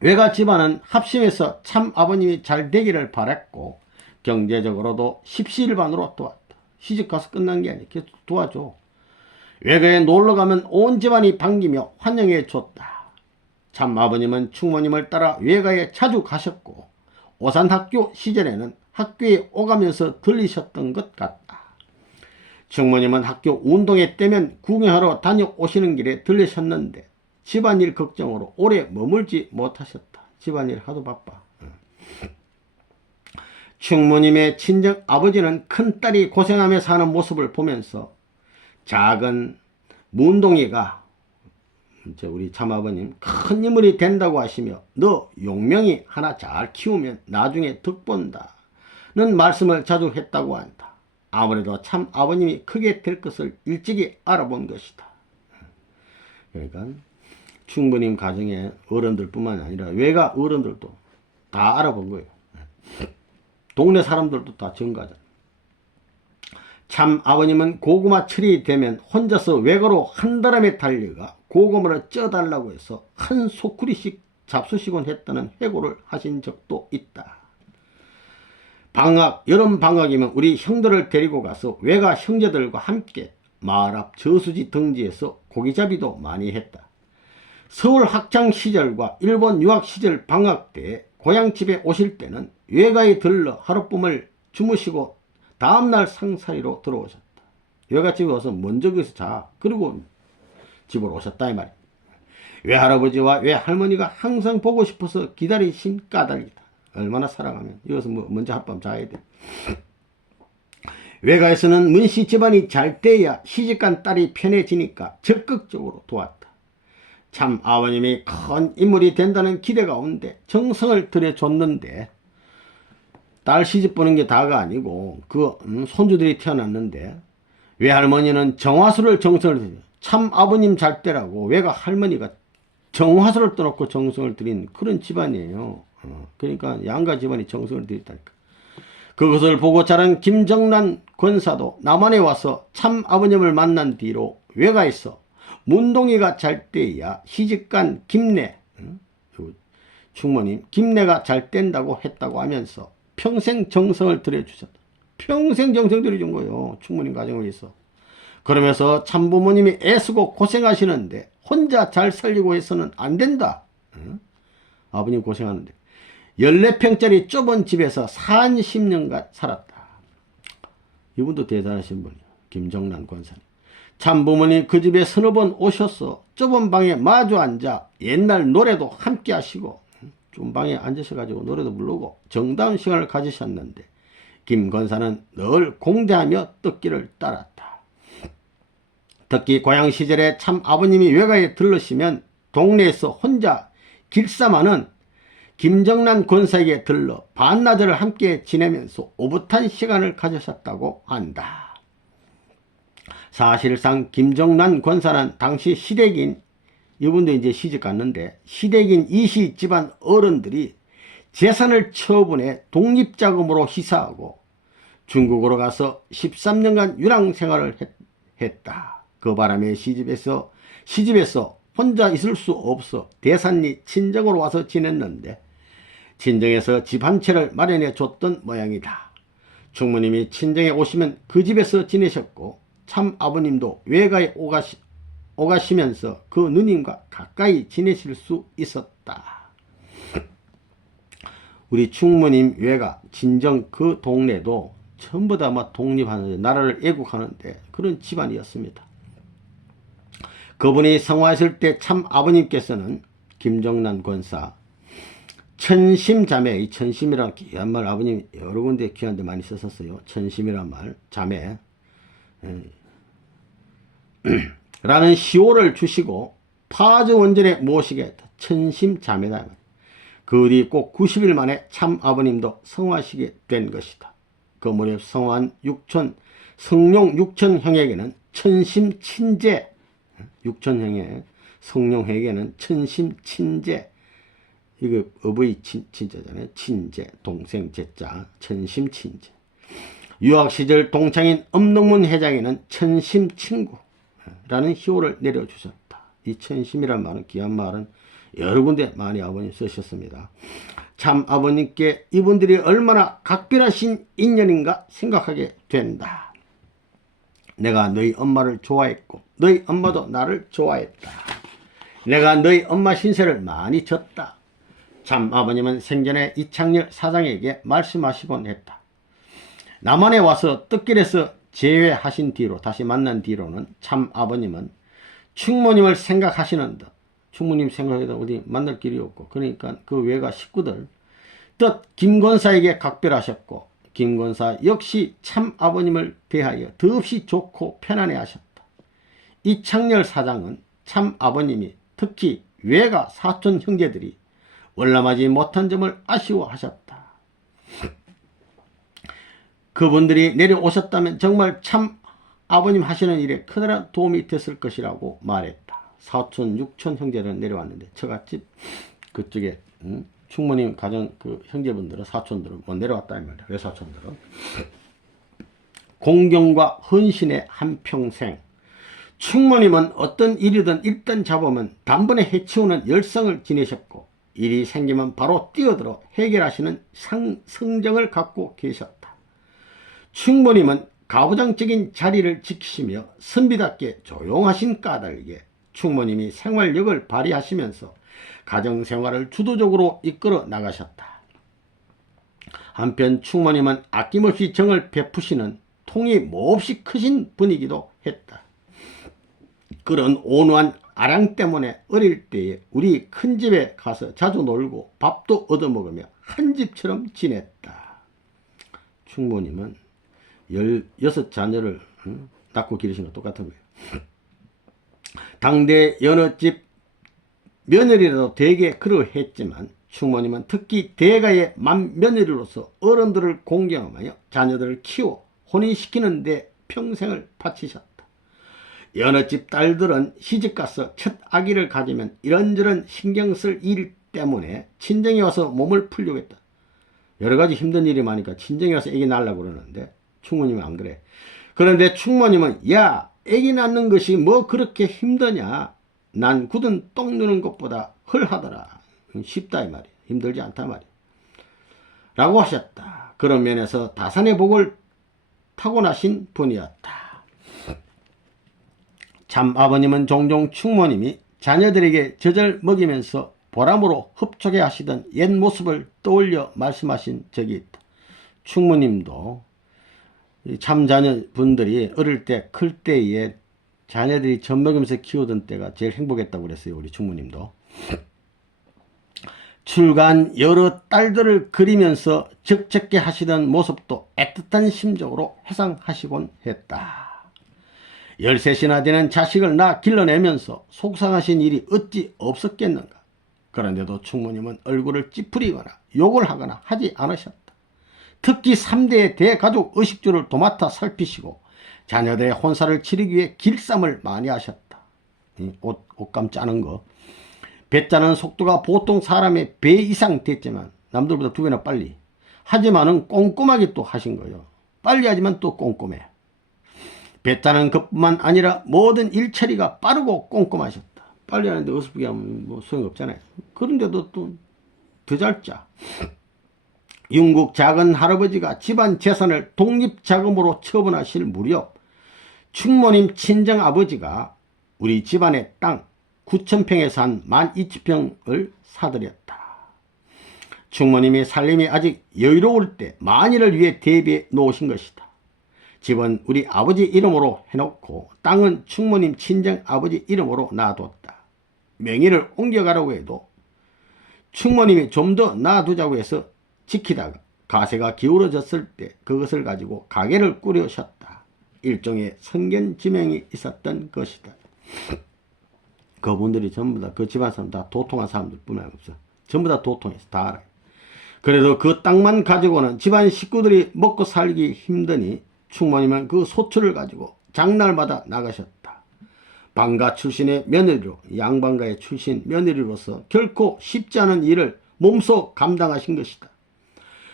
외가 집안은 합심해서 참 아버님이 잘 되기를 바랐고 경제적으로도 십시일반으로 도왔다. 시집가서 끝난 게 아니라 계속 도와줘. 외가에 놀러가면 온 집안이 반기며 환영해 줬다. 참 아버님은 충무님을 따라 외가에 자주 가셨고 오산학교 시절에는 학교에 오가면서 들리셨던 것 같다. 충무님은 학교 운동회 때면 구경하러 다녀오시는 길에 들리셨는데 집안일 걱정으로 오래 머물지 못하셨다. 집안일 하도 바빠. 충무님의 친정 아버지는 큰딸이 고생하며 사는 모습을 보면서 작은 문동이가 우리 참아버님 큰 인물이 된다고 하시며 너 용명이 하나 잘 키우면 나중에 득본다는 말씀을 자주 했다고 한다. 아무래도 참 아버님이 크게 될 것을 일찍이 알아본 것이다. 그러니까 충무님 가정의 어른들뿐만 아니라 외가 어른들도 다 알아본 거예요. 동네 사람들도 다 증가하잖아. 참 아버님은 고구마 철이 되면 혼자서 외가로 한다람에 달려가 고구마를 쪄달라고 해서 한 소쿠리씩 잡수시곤 했다는 회고를 하신 적도 있다. 여름 방학이면 우리 형들을 데리고 가서 외가 형제들과 함께 마을 앞 저수지 등지에서 고기잡이도 많이 했다. 서울 학창 시절과 일본 유학 시절 방학 때 고향집에 오실 때는 외가에 들러 하룻밤을 주무시고 다음날 상사리로 들어오셨다. 외갓집에 와서 먼저 거기서 자. 그리고 집으로 오셨다 이 말이야. 외할아버지와 외할머니가 항상 보고 싶어서 기다리신 까닭이다. 얼마나 사랑하면 여기서 먼저 하룻밤 자야 돼. 외가에서는 문씨 집안이 잘 돼야 시집간 딸이 편해지니까 적극적으로 도왔다. 참 아버님이 큰 인물이 된다는 기대 가운데 정성을 들여줬는데 딸 시집 보는 게 다가 아니고 손주들이 태어났는데 외할머니는 정화수를 정성을 들여 참 아버님 잘 때라고 외가 할머니가 정화수를 떠놓고 정성을 들인 그런 집안이에요. 그러니까 양가 집안이 정성을 들였다니까. 그것을 보고 자란 김정란 권사도 남한에 와서 참 아버님을 만난 뒤로 외가에서 문동이가 잘 때야 시집간 김내, 충무님 김내가 잘 된다고 했다고 하면서 평생 정성을 들여주셨다. 평생 정성 들여준 거예요. 충무님 가정을 위해서. 그러면서 참부모님이 애쓰고 고생하시는데 혼자 잘 살리고 해서는 안 된다. 아버님 고생하는데 14평짜리 좁은 집에서 40년간 살았다. 이분도 대단하신 분이에요. 김정란 권사님. 참부모님 그 집에 서너 번 오셔서 좁은 방에 마주 앉아 옛날 노래도 함께 하시고 좁은 방에 앉으셔가지고 노래도 부르고 정다운 시간을 가지셨는데 김 권사는 늘 공대하며 떡기를 따랐다. 특히 고향 시절에 참 아버님이 외가에 들르시면 동네에서 혼자 길쌈하는 김정란 권사에게 들러 반나절을 함께 지내면서 오붓한 시간을 가지셨다고 한다. 사실상 김정란 권사는 당시 시댁인, 이분도 이제 시집 갔는데 시댁인 이씨 집안 어른들이 재산을 처분해 독립자금으로 희사하고 중국으로 가서 13년간 유랑 생활을 했다. 그 바람에 시집에서 혼자 있을 수 없어 대산리 친정으로 와서 지냈는데 친정에서 집 한 채를 마련해 줬던 모양이다. 충무님이 친정에 오시면 그 집에서 지내셨고 참 아버님도 외가에 오가시면서 그 누님과 가까이 지내실 수 있었다. 우리 충무님 외가 친정 그 동네도 전부 다 막 독립하는, 나라를 애국하는데 그런 집안이었습니다. 그분이 성화했을 때 참 아버님께서는 김정란 권사 천심자매, 이 천심이란 귀한 말 아버님 여러 군데 귀한 데 많이 썼었어요. 천심이란 말, 자매 라는 시호를 주시고 파주 원전에 모시게 했다. 천심자매다. 그 뒤 꼭 90일 만에 참 아버님도 성화하시게 된 것이다. 그 무렵 성화한 성룡 육천형에게는 천심친제, 육천형의 성룡에게는 천심친제, 이거 어버이 친자잖아요. 친제, 동생 제자, 천심친제. 유학시절 동창인 엄동문 회장에는 천심친구라는 희호를 내려주셨다. 이 천심이란 말은, 귀한 말은 여러 군데 많이 아버님 쓰셨습니다. 참 아버님께 이분들이 얼마나 각별하신 인연인가 생각하게 된다. 내가 너희 엄마를 좋아했고 너희 엄마도 나를 좋아했다. 내가 너희 엄마 신세를 많이 졌다. 참 아버님은 생전에 이창렬 사장에게 말씀하시곤 했다. 남한에 와서 뜻길에서 재회하신 뒤로, 다시 만난 뒤로는 참 아버님은 충무님을 생각하시는 듯, 충무님 생각해도 어디 만날 길이 없고, 그러니까 그 외가 식구들 뜻 김권사에게 각별하셨고, 김권사 역시 참 아버님을 대하여 더없이 좋고 편안해 하셨다. 이창렬 사장은 참 아버님이 특히 외가 사촌 형제들이 월남하지 못한 점을 아쉬워하셨다. 그분들이 내려오셨다면 정말 참 아버님 하시는 일에 커다란 도움이 됐을 것이라고 말했다. 사촌, 육촌 형제들은 내려왔는데 처갓집 그쪽에 충무님 가정 그 형제분들은, 사촌들은 못 내려왔다 이 말이야. 외사촌들은. 공경과 헌신의 한평생. 충무님은 어떤 일이든 일단 잡으면 단번에 해치우는 열성을 지니셨고 일이 생기면 바로 뛰어들어 해결하시는 성정을 갖고 계셨다. 충무님은 가부장적인 자리를 지키시며 선비답게 조용하신 까닭에 충무님이 생활력을 발휘하시면서 가정생활을 주도적으로 이끌어 나가셨다. 한편 충무님은 아낌없이 정을 베푸시는 통이 몹시 크신 분이기도 했다. 그런 온화한 아량 때문에 어릴 때에 우리 큰 집에 가서 자주 놀고 밥도 얻어먹으며 한 집처럼 지냈다. 충무님은 16자녀를 낳고 기르신 거 똑같은 거예요. 당대 여느 집 며느리라도 되게 그러했지만 충무님은 특히 대가의 맏며느리로서 어른들을 공경하며 자녀들을 키워 혼인시키는 데 평생을 바치셨다. 여느 집 딸들은 시집가서 첫 아기를 가지면 이런저런 신경 쓸 일 때문에 친정에 와서 몸을 풀려고 했다. 여러 가지 힘든 일이 많으니까 친정에 와서 아기 낳으려고 그러는데 충무님은 안 그래. 그런데 충무님은 야, 아기 낳는 것이 뭐 그렇게 힘드냐. 난 굳은 똥 누는 것보다 헐하더라. 쉽다 이 말이야. 힘들지 않다 말이야. 라고 하셨다. 그런 면에서 다산의 복을 타고나신 분이었다. 참 아버님은 종종 충무님이 자녀들에게 젖을 먹이면서 보람으로 흡족해 하시던 옛 모습을 떠올려 말씀하신 적이 있다. 충무님도 참 자녀분들이 어릴 때 클 때에 자녀들이 젖 먹으면서 키우던 때가 제일 행복했다고 그랬어요. 우리 충무님도. 출간 여러 딸들을 그리면서 적적게 하시던 모습도 애틋한 심정으로 회상하시곤 했다. 13이나 되는 자식을 낳아 길러내면서 속상하신 일이 어찌 없었겠는가. 그런데도 충무님은 얼굴을 찌푸리거나 욕을 하거나 하지 않으셨다. 특히 3대의 대가족 의식주를 도맡아 살피시고 자녀들의 혼사를 치르기 위해 길쌈을 많이 하셨다. 옷감 짜는 거. 배 짜는 속도가 보통 사람의 배 이상 됐지만 남들보다 2배나 빨리. 하지만은 꼼꼼하게 또 하신 거예요. 빨리 하지만 또 꼼꼼해. 배 짜는 것뿐만 아니라 모든 일처리가 빠르고 꼼꼼하셨다. 빨리 하는데 어설프게 하면 뭐 소용없잖아요. 그런데도 또 더 잘 짜. 영국 작은 할아버지가 집안 재산을 독립자금으로 처분하실 무렵 충모님 친정아버지가 우리 집안의 땅 9,000평에서 한 12,000평을 사들였다. 충모님이 살림이 아직 여유로울 때 만일을 위해 대비해 놓으신 것이다. 집은 우리 아버지 이름으로 해놓고 땅은 충모님 친정아버지 이름으로 놔뒀다. 명의를 옮겨가라고 해도 충모님이 좀 더 놔두자고 해서 지키다가 가세가 기울어졌을 때 그것을 가지고 가게를 꾸려셨다. 일종의 성견지명이 있었던 것이다. 그분들이 전부 다 그 집안 사람 다 도통한 사람들 뿐만 없어. 전부 다 도통해서 다 알아요. 그래도 그 땅만 가지고는 집안 식구들이 먹고 살기 힘드니 충모님은 그 소출을 가지고 장날마다 나가셨다. 방가 출신의 며느리로 양반가의 출신 며느리로서 결코 쉽지 않은 일을 몸소 감당하신 것이다.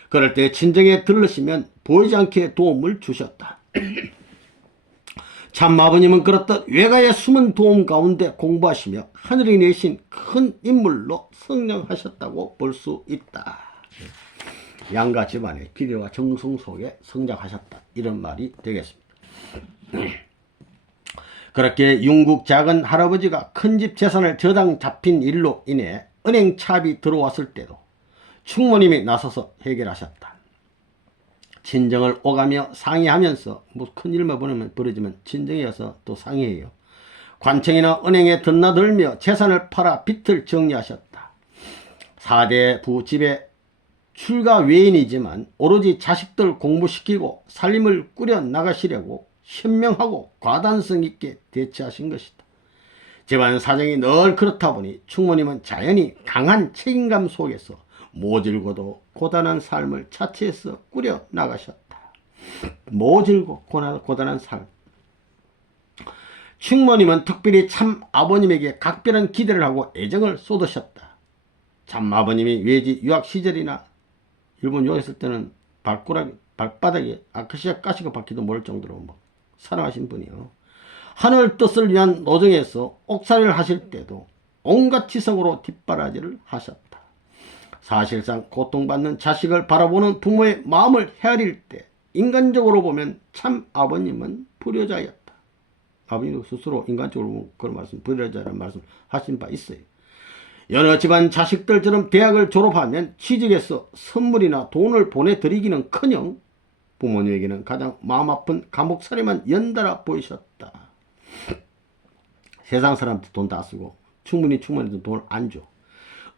그럴 때 친정에 들르시면 보이지 않게 도움을 주셨다. 참 아버님은 그렇듯 외가의 숨은 도움 가운데 공부하시며 하늘이 내신 큰 인물로 성장하셨다고 볼 수 있다. 양가 집안의 기대와 정성 속에 성장하셨다. 이런 말이 되겠습니다. 그렇게 영국 작은 할아버지가 큰 집 재산을 저당 잡힌 일로 인해 은행 차입이 들어왔을 때도 충모님이 나서서 해결하셨다. 친정을 오가며 상의하면서 뭐 큰일만 벌어지면 친정에 가서 또 상의해요. 관청이나 은행에 드나들며 재산을 팔아 빚을 정리하셨다. 4대 부집의 출가 외인이지만 오로지 자식들 공부시키고 살림을 꾸려 나가시려고 현명하고 과단성 있게 대처하신 것이다. 집안 사정이 늘 그렇다 보니 충모님은 자연히 강한 책임감 속에서 모질고도 고단한 삶을 자체해서 꾸려 나가셨다. 모질고 고단한 삶. 충모님은 특별히 참 아버님에게 각별한 기대를 하고 애정을 쏟으셨다. 참 아버님이 외지 유학 시절이나 일본 유학했을 때는 발바닥에 아카시아 가시가 박히도 모를 정도로 뭐 사랑하신 분이요. 하늘 뜻을 위한 노정에서 옥살이를 하실 때도 온갖 지성으로 뒷바라지를 하셨다. 사실상 고통받는 자식을 바라보는 부모의 마음을 헤아릴 때 인간적으로 보면 참 아버님은 불효자였다. 아버님도 스스로 인간적으로 그런 말씀, 불효자라는 말씀 하신 바 있어요. 여러 집안 자식들처럼 대학을 졸업하면 취직해서 선물이나 돈을 보내드리기는커녕 부모님에게는 가장 마음 아픈 감옥살이만 연달아 보이셨다. 세상 사람한테 돈 다 쓰고 충분히 돈을 안 줘.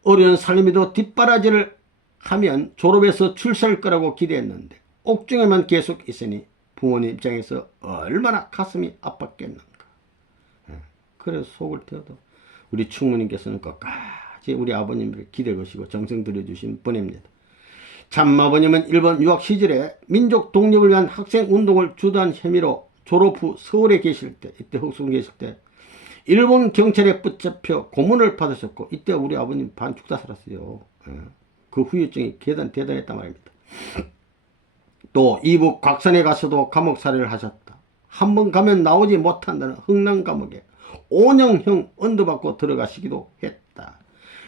어려운 살림에도 뒷바라지를 하면 졸업해서 출세할 거라고 기대했는데 옥중에만 계속 있으니 부모님 입장에서 얼마나 가슴이 아팠겠는가. 그래서 속을 태워도 우리 충무님께서는 끝까지 우리 아버님을 기대 거시고 정성 들여주신 분입니다. 참 아버님은 일본 유학 시절에 민족 독립을 위한 학생 운동을 주도한 혐의로 졸업 후 서울에 계실 때, 이때 흑수군 계실 때 일본 경찰에 붙잡혀 고문을 받으셨고 이때 우리 아버님 반 죽다 살았어요. 그 후유증이 대단했단 말입니다. 또 이북 곽산에 가서도 감옥살이를 하셨다. 한 번 가면 나오지 못한다는 흥남감옥에 5년형 언도받고 들어가시기도 했다.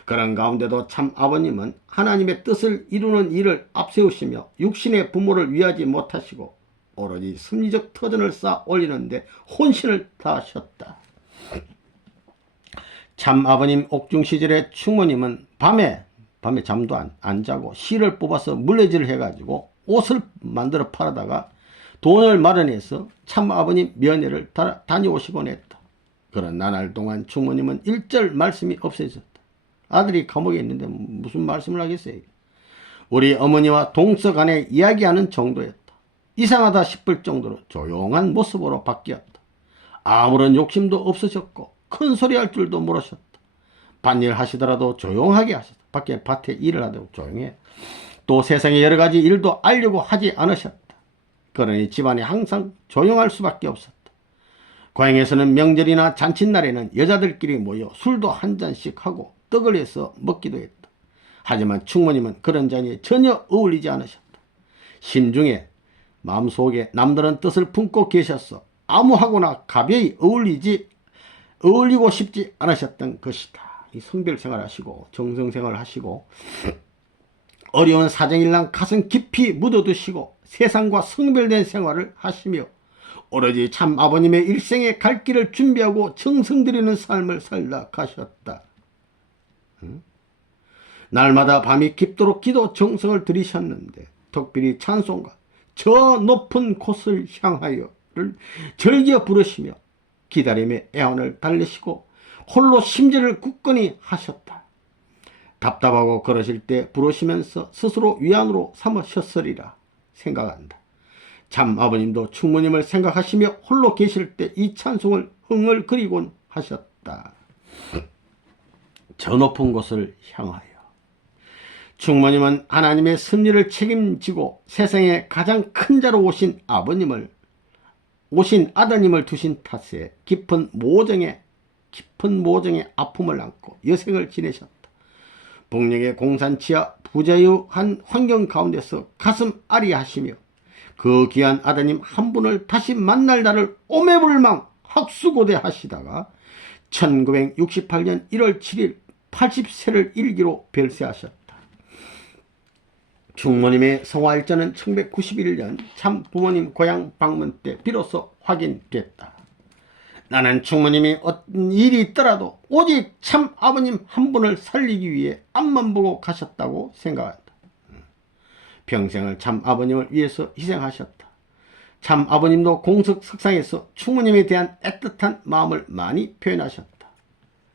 그런 가운데도 참 아버님은 하나님의 뜻을 이루는 일을 앞세우시며 육신의 부모를 위하지 못하시고 오로지 심리적 터전을 쌓아 올리는데 혼신을 다하셨다. 참 아버님 옥중 시절의 충모님은 밤에 잠도 안 자고 실을 뽑아서 물레질을 해가지고 옷을 만들어 팔아다가 돈을 마련해서 참아버님 면회를 다녀오시곤 했다. 그런 나날 동안 충모님은 일절 말씀이 없어졌다. 아들이 감옥에 있는데 무슨 말씀을 하겠어요. 우리 어머니와 동서간에 이야기하는 정도였다. 이상하다 싶을 정도로 조용한 모습으로 바뀌었다. 아무런 욕심도 없으셨고 큰 소리 할 줄도 모르셨다. 밭일 하시더라도 조용하게 하셨다. 밖에 밭에 일을 하도 조용해. 또 세상에 여러 가지 일도 알려고 하지 않으셨다. 그러니 집안이 항상 조용할 수밖에 없었다. 고향에서는 명절이나 잔칫날에는 여자들끼리 모여 술도 한 잔씩 하고 떡을 해서 먹기도 했다. 하지만 충모님은 그런 자리에 전혀 어울리지 않으셨다. 심중에 마음속에 남다른 뜻을 품고 계셨어 아무하고나 가벼이 어울리고 싶지 않으셨던 것이다. 이 성별생활 하시고 정성생활 하시고 어려운 사정일랑 가슴 깊이 묻어두시고 세상과 성별된 생활을 하시며 오로지 참 아버님의 일생의 갈 길을 준비하고 정성 들이는 삶을 살다 가셨다. 날마다 밤이 깊도록 기도 정성을 들이셨는데 특별히 찬송가 저 높은 곳을 향하여를 즐겨 부르시며 기다림의 애환을 달래시고 홀로 심지를 굳건히 하셨다. 답답하고 그러실 때 부르시면서 스스로 위안으로 삼으셨으리라 생각한다. 참 아버님도 충모님을 생각하시며 홀로 계실 때 이 찬송을 흥얼거리곤 하셨다. 저 높은 곳을 향하여. 충모님은 하나님의 섭리를 책임지고 세상에 가장 큰 자로 오신 아드님을 두신 탓에 깊은 모정의 아픔을 안고 여생을 지내셨다. 북녘의 공산지하 부자유한 환경 가운데서 가슴 아리하시며 그 귀한 아드님 한 분을 다시 만날 날을 오매불망 학수고대 하시다가 1968년 1월 7일 80세를 일기로 별세하셨다. 충모님의 성화일자는 1991년 참 부모님 고향 방문 때 비로소 확인됐다. 나는 충모님이 어떤 일이 있더라도 오직 참 아버님 한 분을 살리기 위해 앞만 보고 가셨다고 생각한다. 평생을 참 아버님을 위해서 희생하셨다. 참 아버님도 공석 석상에서 충모님에 대한 애틋한 마음을 많이 표현하셨다.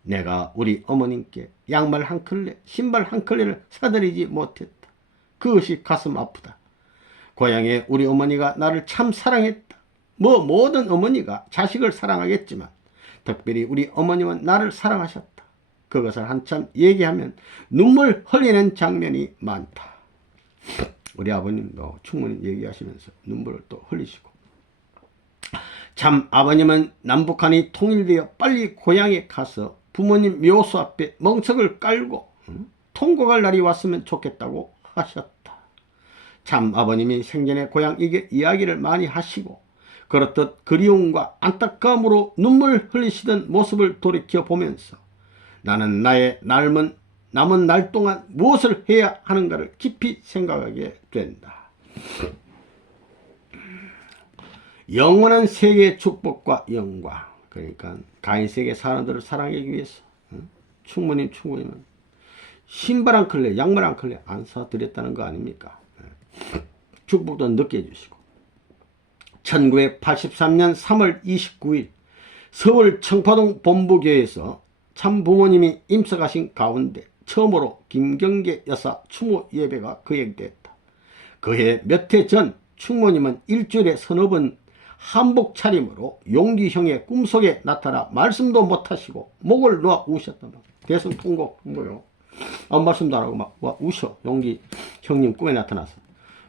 내가 우리 어머님께 양말 한 켤레, 신발 한 켤레를 사드리지 못했다. 그것이 가슴 아프다. 고향에 우리 어머니가 나를 참 사랑했다. 모든 어머니가 자식을 사랑하겠지만 특별히 우리 어머님은 나를 사랑하셨다. 그것을 한참 얘기하면 눈물 흘리는 장면이 많다. 우리 아버님도 충분히 얘기하시면서 눈물을 또 흘리시고 참 아버님은 남북한이 통일되어 빨리 고향에 가서 부모님 묘소 앞에 멍석을 깔고 통곡할 날이 왔으면 좋겠다고 하셨다. 참 아버님이 생전에 고향 이야기를 많이 하시고 그렇듯 그리움과 안타까움으로 눈물 흘리시던 모습을 돌이켜보면서 나는 나의 남은 날 동안 무엇을 해야 하는가를 깊이 생각하게 된다. 영원한 세계의 축복과 영광, 그러니까 가인세계 사람들을 사랑하기 위해서 충모님은 신발 한 켤레, 양말 한 켤레 안 사드렸다는 거 아닙니까? 축복도 늦게 해주시고 1983년 3월 29일 서울 청파동 본부교회에서 참 부모님이 임석하신 가운데 처음으로 김경계 여사 추모 예배가 거행됐다. 그해 몇 해 전 충모님은 일주일에 서너 번 한복 차림으로 용기형의 꿈속에 나타나 말씀도 못하시고 목을 놓아 우셨다. 대성통곡 아무 말씀도 안 하고 막 우셔. 용기 형님 꿈에 나타나서.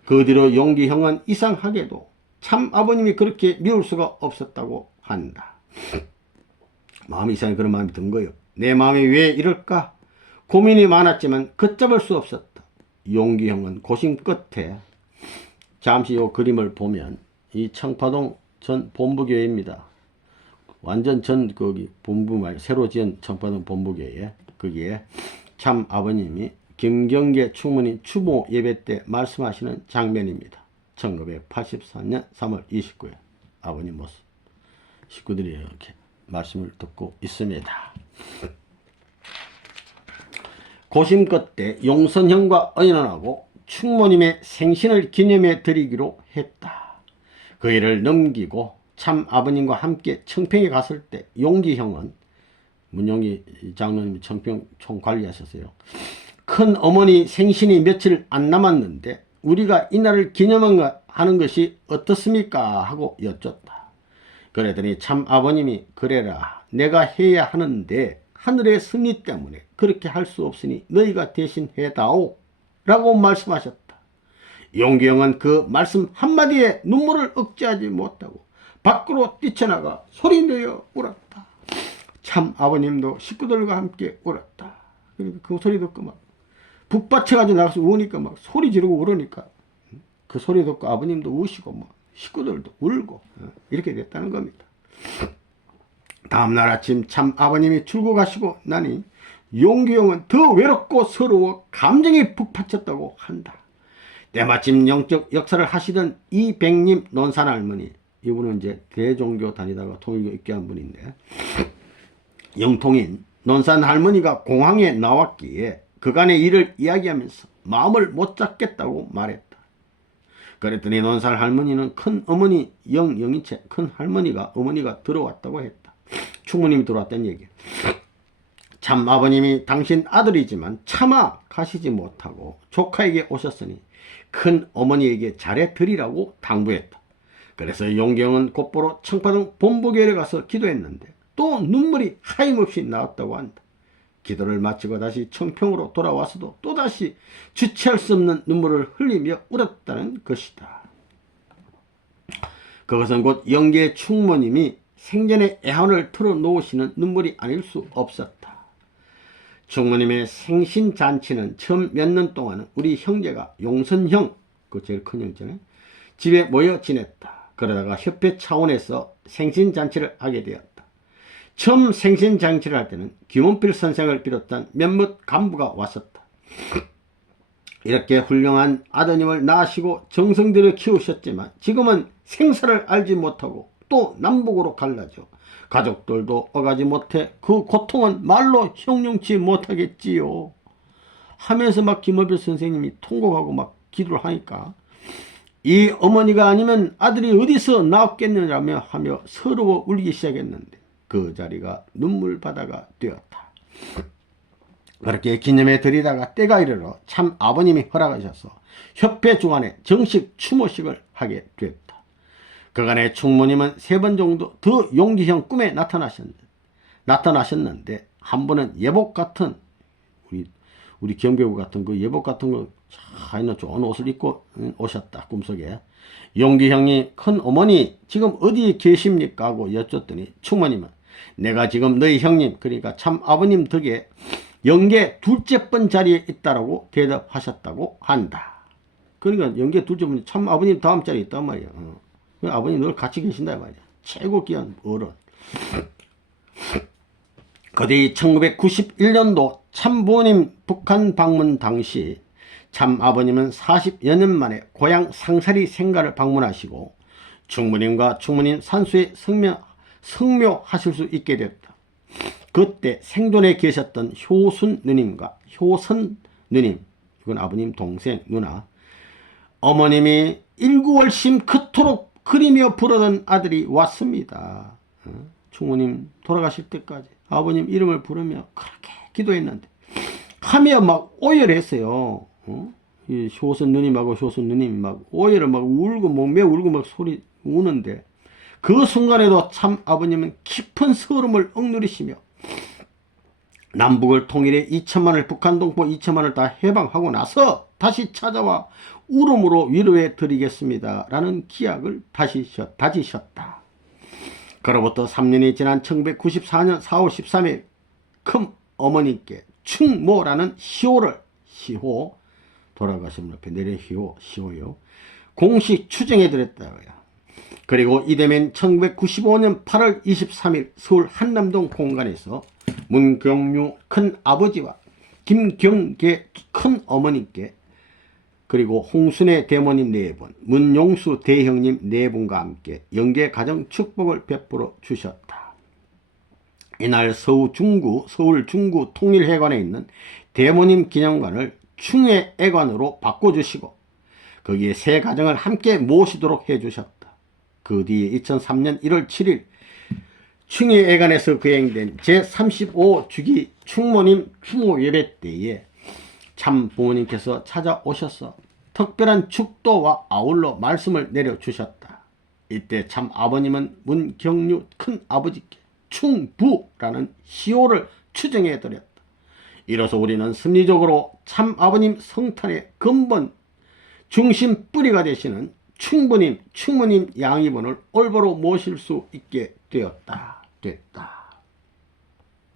그 뒤로 용기 형은 이상하게도 참 아버님이 그렇게 미울 수가 없었다고 한다. 마음이 이상해 그런 마음이 든 거예요. 내 마음이 왜 이럴까? 고민이 많았지만 걷잡을 수 없었다. 용기 형은 고심 끝에 잠시 요 그림을 보면 이 청파동 전 본부교회입니다. 완전 전 거기 본부 말 새로 지은 청파동 본부교회 거기에 참 아버님이 김경계 충모님 추모 예배 때 말씀하시는 장면입니다. 1984년 3월 29일 아버님 모습 식구들이 이렇게 말씀을 듣고 있습니다. 고심 끝에 용선형과 의논하고 충모님의 생신을 기념해 드리기로 했다. 그 일을 넘기고 참 아버님과 함께 청평에 갔을 때 용기형은 문용기 장로님이 청평 총관리하셨어요. 큰 어머니 생신이 며칠 안 남았는데 우리가 이날을 기념하는 것이 어떻습니까? 하고 여쭙다. 그랬더니 참 아버님이 그래라. 내가 해야 하는데 하늘의 섭리 때문에 그렇게 할 수 없으니 너희가 대신 해다오. 라고 말씀하셨다. 용기형은 그 말씀 한마디에 눈물을 억제하지 못하고 밖으로 뛰쳐나가 소리내어 울었다. 참 아버님도 식구들과 함께 울었다. 그러니까 그 소리 듣고 막 북받쳐가지고 나가서 우니까 막 소리 지르고 울으니까 그 소리 듣고 아버님도 우시고 뭐 식구들도 울고 이렇게 됐다는 겁니다. 다음날 아침 참 아버님이 출국하시고 나니 용기형은 더 외롭고 서러워 감정이 북받쳤다고 한다. 때마침 영적 역사를 하시던 이백님 논산 할머니, 이분은 이제 대종교 다니다가 통일교 입교한 분인데, 영통인 논산 할머니가 공항에 나왔기에 그간의 일을 이야기하면서 마음을 못 잡겠다고 말했다. 그랬더니 논산 할머니는 큰 어머니 영인채 큰 할머니가 어머니가 들어왔다고 했다. 충무님이 들어왔다는 얘기야. 참 아버님이 당신 아들이지만 차마 가시지 못하고 조카에게 오셨으니 큰 어머니에게 잘해드리라고 당부했다. 그래서 용경은 곧바로 청파동 본부교회에 가서 기도했는데 또 눈물이 하염없이 나왔다고 한다. 기도를 마치고 다시 청평으로 돌아와서도 또다시 주체할 수 없는 눈물을 흘리며 울었다는 것이다. 그것은 곧 영계 충모님이 생전에 애환을 털어놓으시는 눈물이 아닐 수 없었다. 충모님의 생신잔치는 처음 몇 년 동안은 우리 형제가 용선형, 그 제일 큰 형제네, 집에 모여 지냈다. 그러다가 협회 차원에서 생신잔치를 하게 되었다. 처음 생신잔치를 할 때는 김원필 선생을 비롯한 몇몇 간부가 왔었다. 이렇게 훌륭한 아드님을 낳으시고 정성들여 키우셨지만 지금은 생사를 알지 못하고 또 남북으로 갈라져 가족들도 어가지 못해 그 고통은 말로 형용치 못하겠지요 하면서 막 김원필 선생님이 통곡하고 막 기도를 하니까 이 어머니가 아니면 아들이 어디서 나왔겠느냐며 하며 서러워 울기 시작했는데 그 자리가 눈물바다가 되었다. 그렇게 기념에 들이다가 때가 이르러 참 아버님이 허락하셔서 협회 주관에 정식 추모식을 하게 되었다. 그간의 충모님은 3번 정도 더 용기형 꿈에 나타나셨는데 한 번은 예복 같은 우리 경배구 같은 그 예복 같은 거 하이나 좋은 옷을 입고 오셨다. 꿈속에 용기형이 큰 어머니 지금 어디 계십니까 하고 여쭙더니 충모님은 내가 지금 너희 형님 그러니까 참 아버님 덕에 영계 둘째 번 자리에 있다라고 대답하셨다고 한다. 그러니까 영계 둘째 번 참 아버님 다음 자리에 있단 말이야. 아버님 늘 같이 계신다 말이야. 최고 귀한 어른. 그뒤 1991년도 참부모님 북한 방문 당시 참 아버님은 40여 년 만에 고향 상사리 생가를 방문하시고 충무님과 충무님 산수에 성묘하실 수 있게 됐다. 그때 생존에 계셨던 효순 누님과 효선 누님, 이건 아버님 동생 누나, 어머님이 일구월심 그토록 그리며 부르던 아들이 왔습니다. 충무님 돌아가실 때까지 아버님 이름을 부르며 그렇게 기도했는데 하며 막 오열했어요. 이 효선 누님하고 효선 누님이 막 오열을 막 울고 목매 울고 막 소리 우는데 그 순간에도 참 아버님은 깊은 서름을 억누르시며 남북을 통일해 2천만을 북한 동포 2천만을 다 해방하고 나서 다시 찾아와 울음으로 위로해 드리겠습니다 라는 기약을 다지셨다. 그로부터 3년이 지난 1994년 4월 13일 큰 어머니께 충모라는 시호 돌아가신 분 앞에 내려 시호요 공식 추정해 드렸다고요. 그리고 이듬해인 1995년 8월 23일 서울 한남동 공간에서 문경류 큰아버지와 김경계 큰어머님께 그리고 홍순애 대모님 4분, 문용수 대형님 4분과 함께 영계 가정 축복을 베풀어 주셨다. 이날 서울 중구 통일회관에 있는 대모님 기념관을 충회회관으로 바꿔주시고 거기에 세 가정을 함께 모시도록 해주셨다. 그 뒤에 2003년 1월 7일 충의회관에서 거행된 제35주기 충모님 추모 예배 때에 참 부모님께서 찾아오셔서 특별한 축도와 아울러 말씀을 내려주셨다. 이때 참 아버님은 문경류 큰아버지께 충부라는 시호를 추정해 드렸다. 이로써 우리는 심리적으로 참 아버님 성탄의 근본 중심 뿌리가 되시는 충부님, 충모님 양이분을 올바로 모실 수 있게 됐다.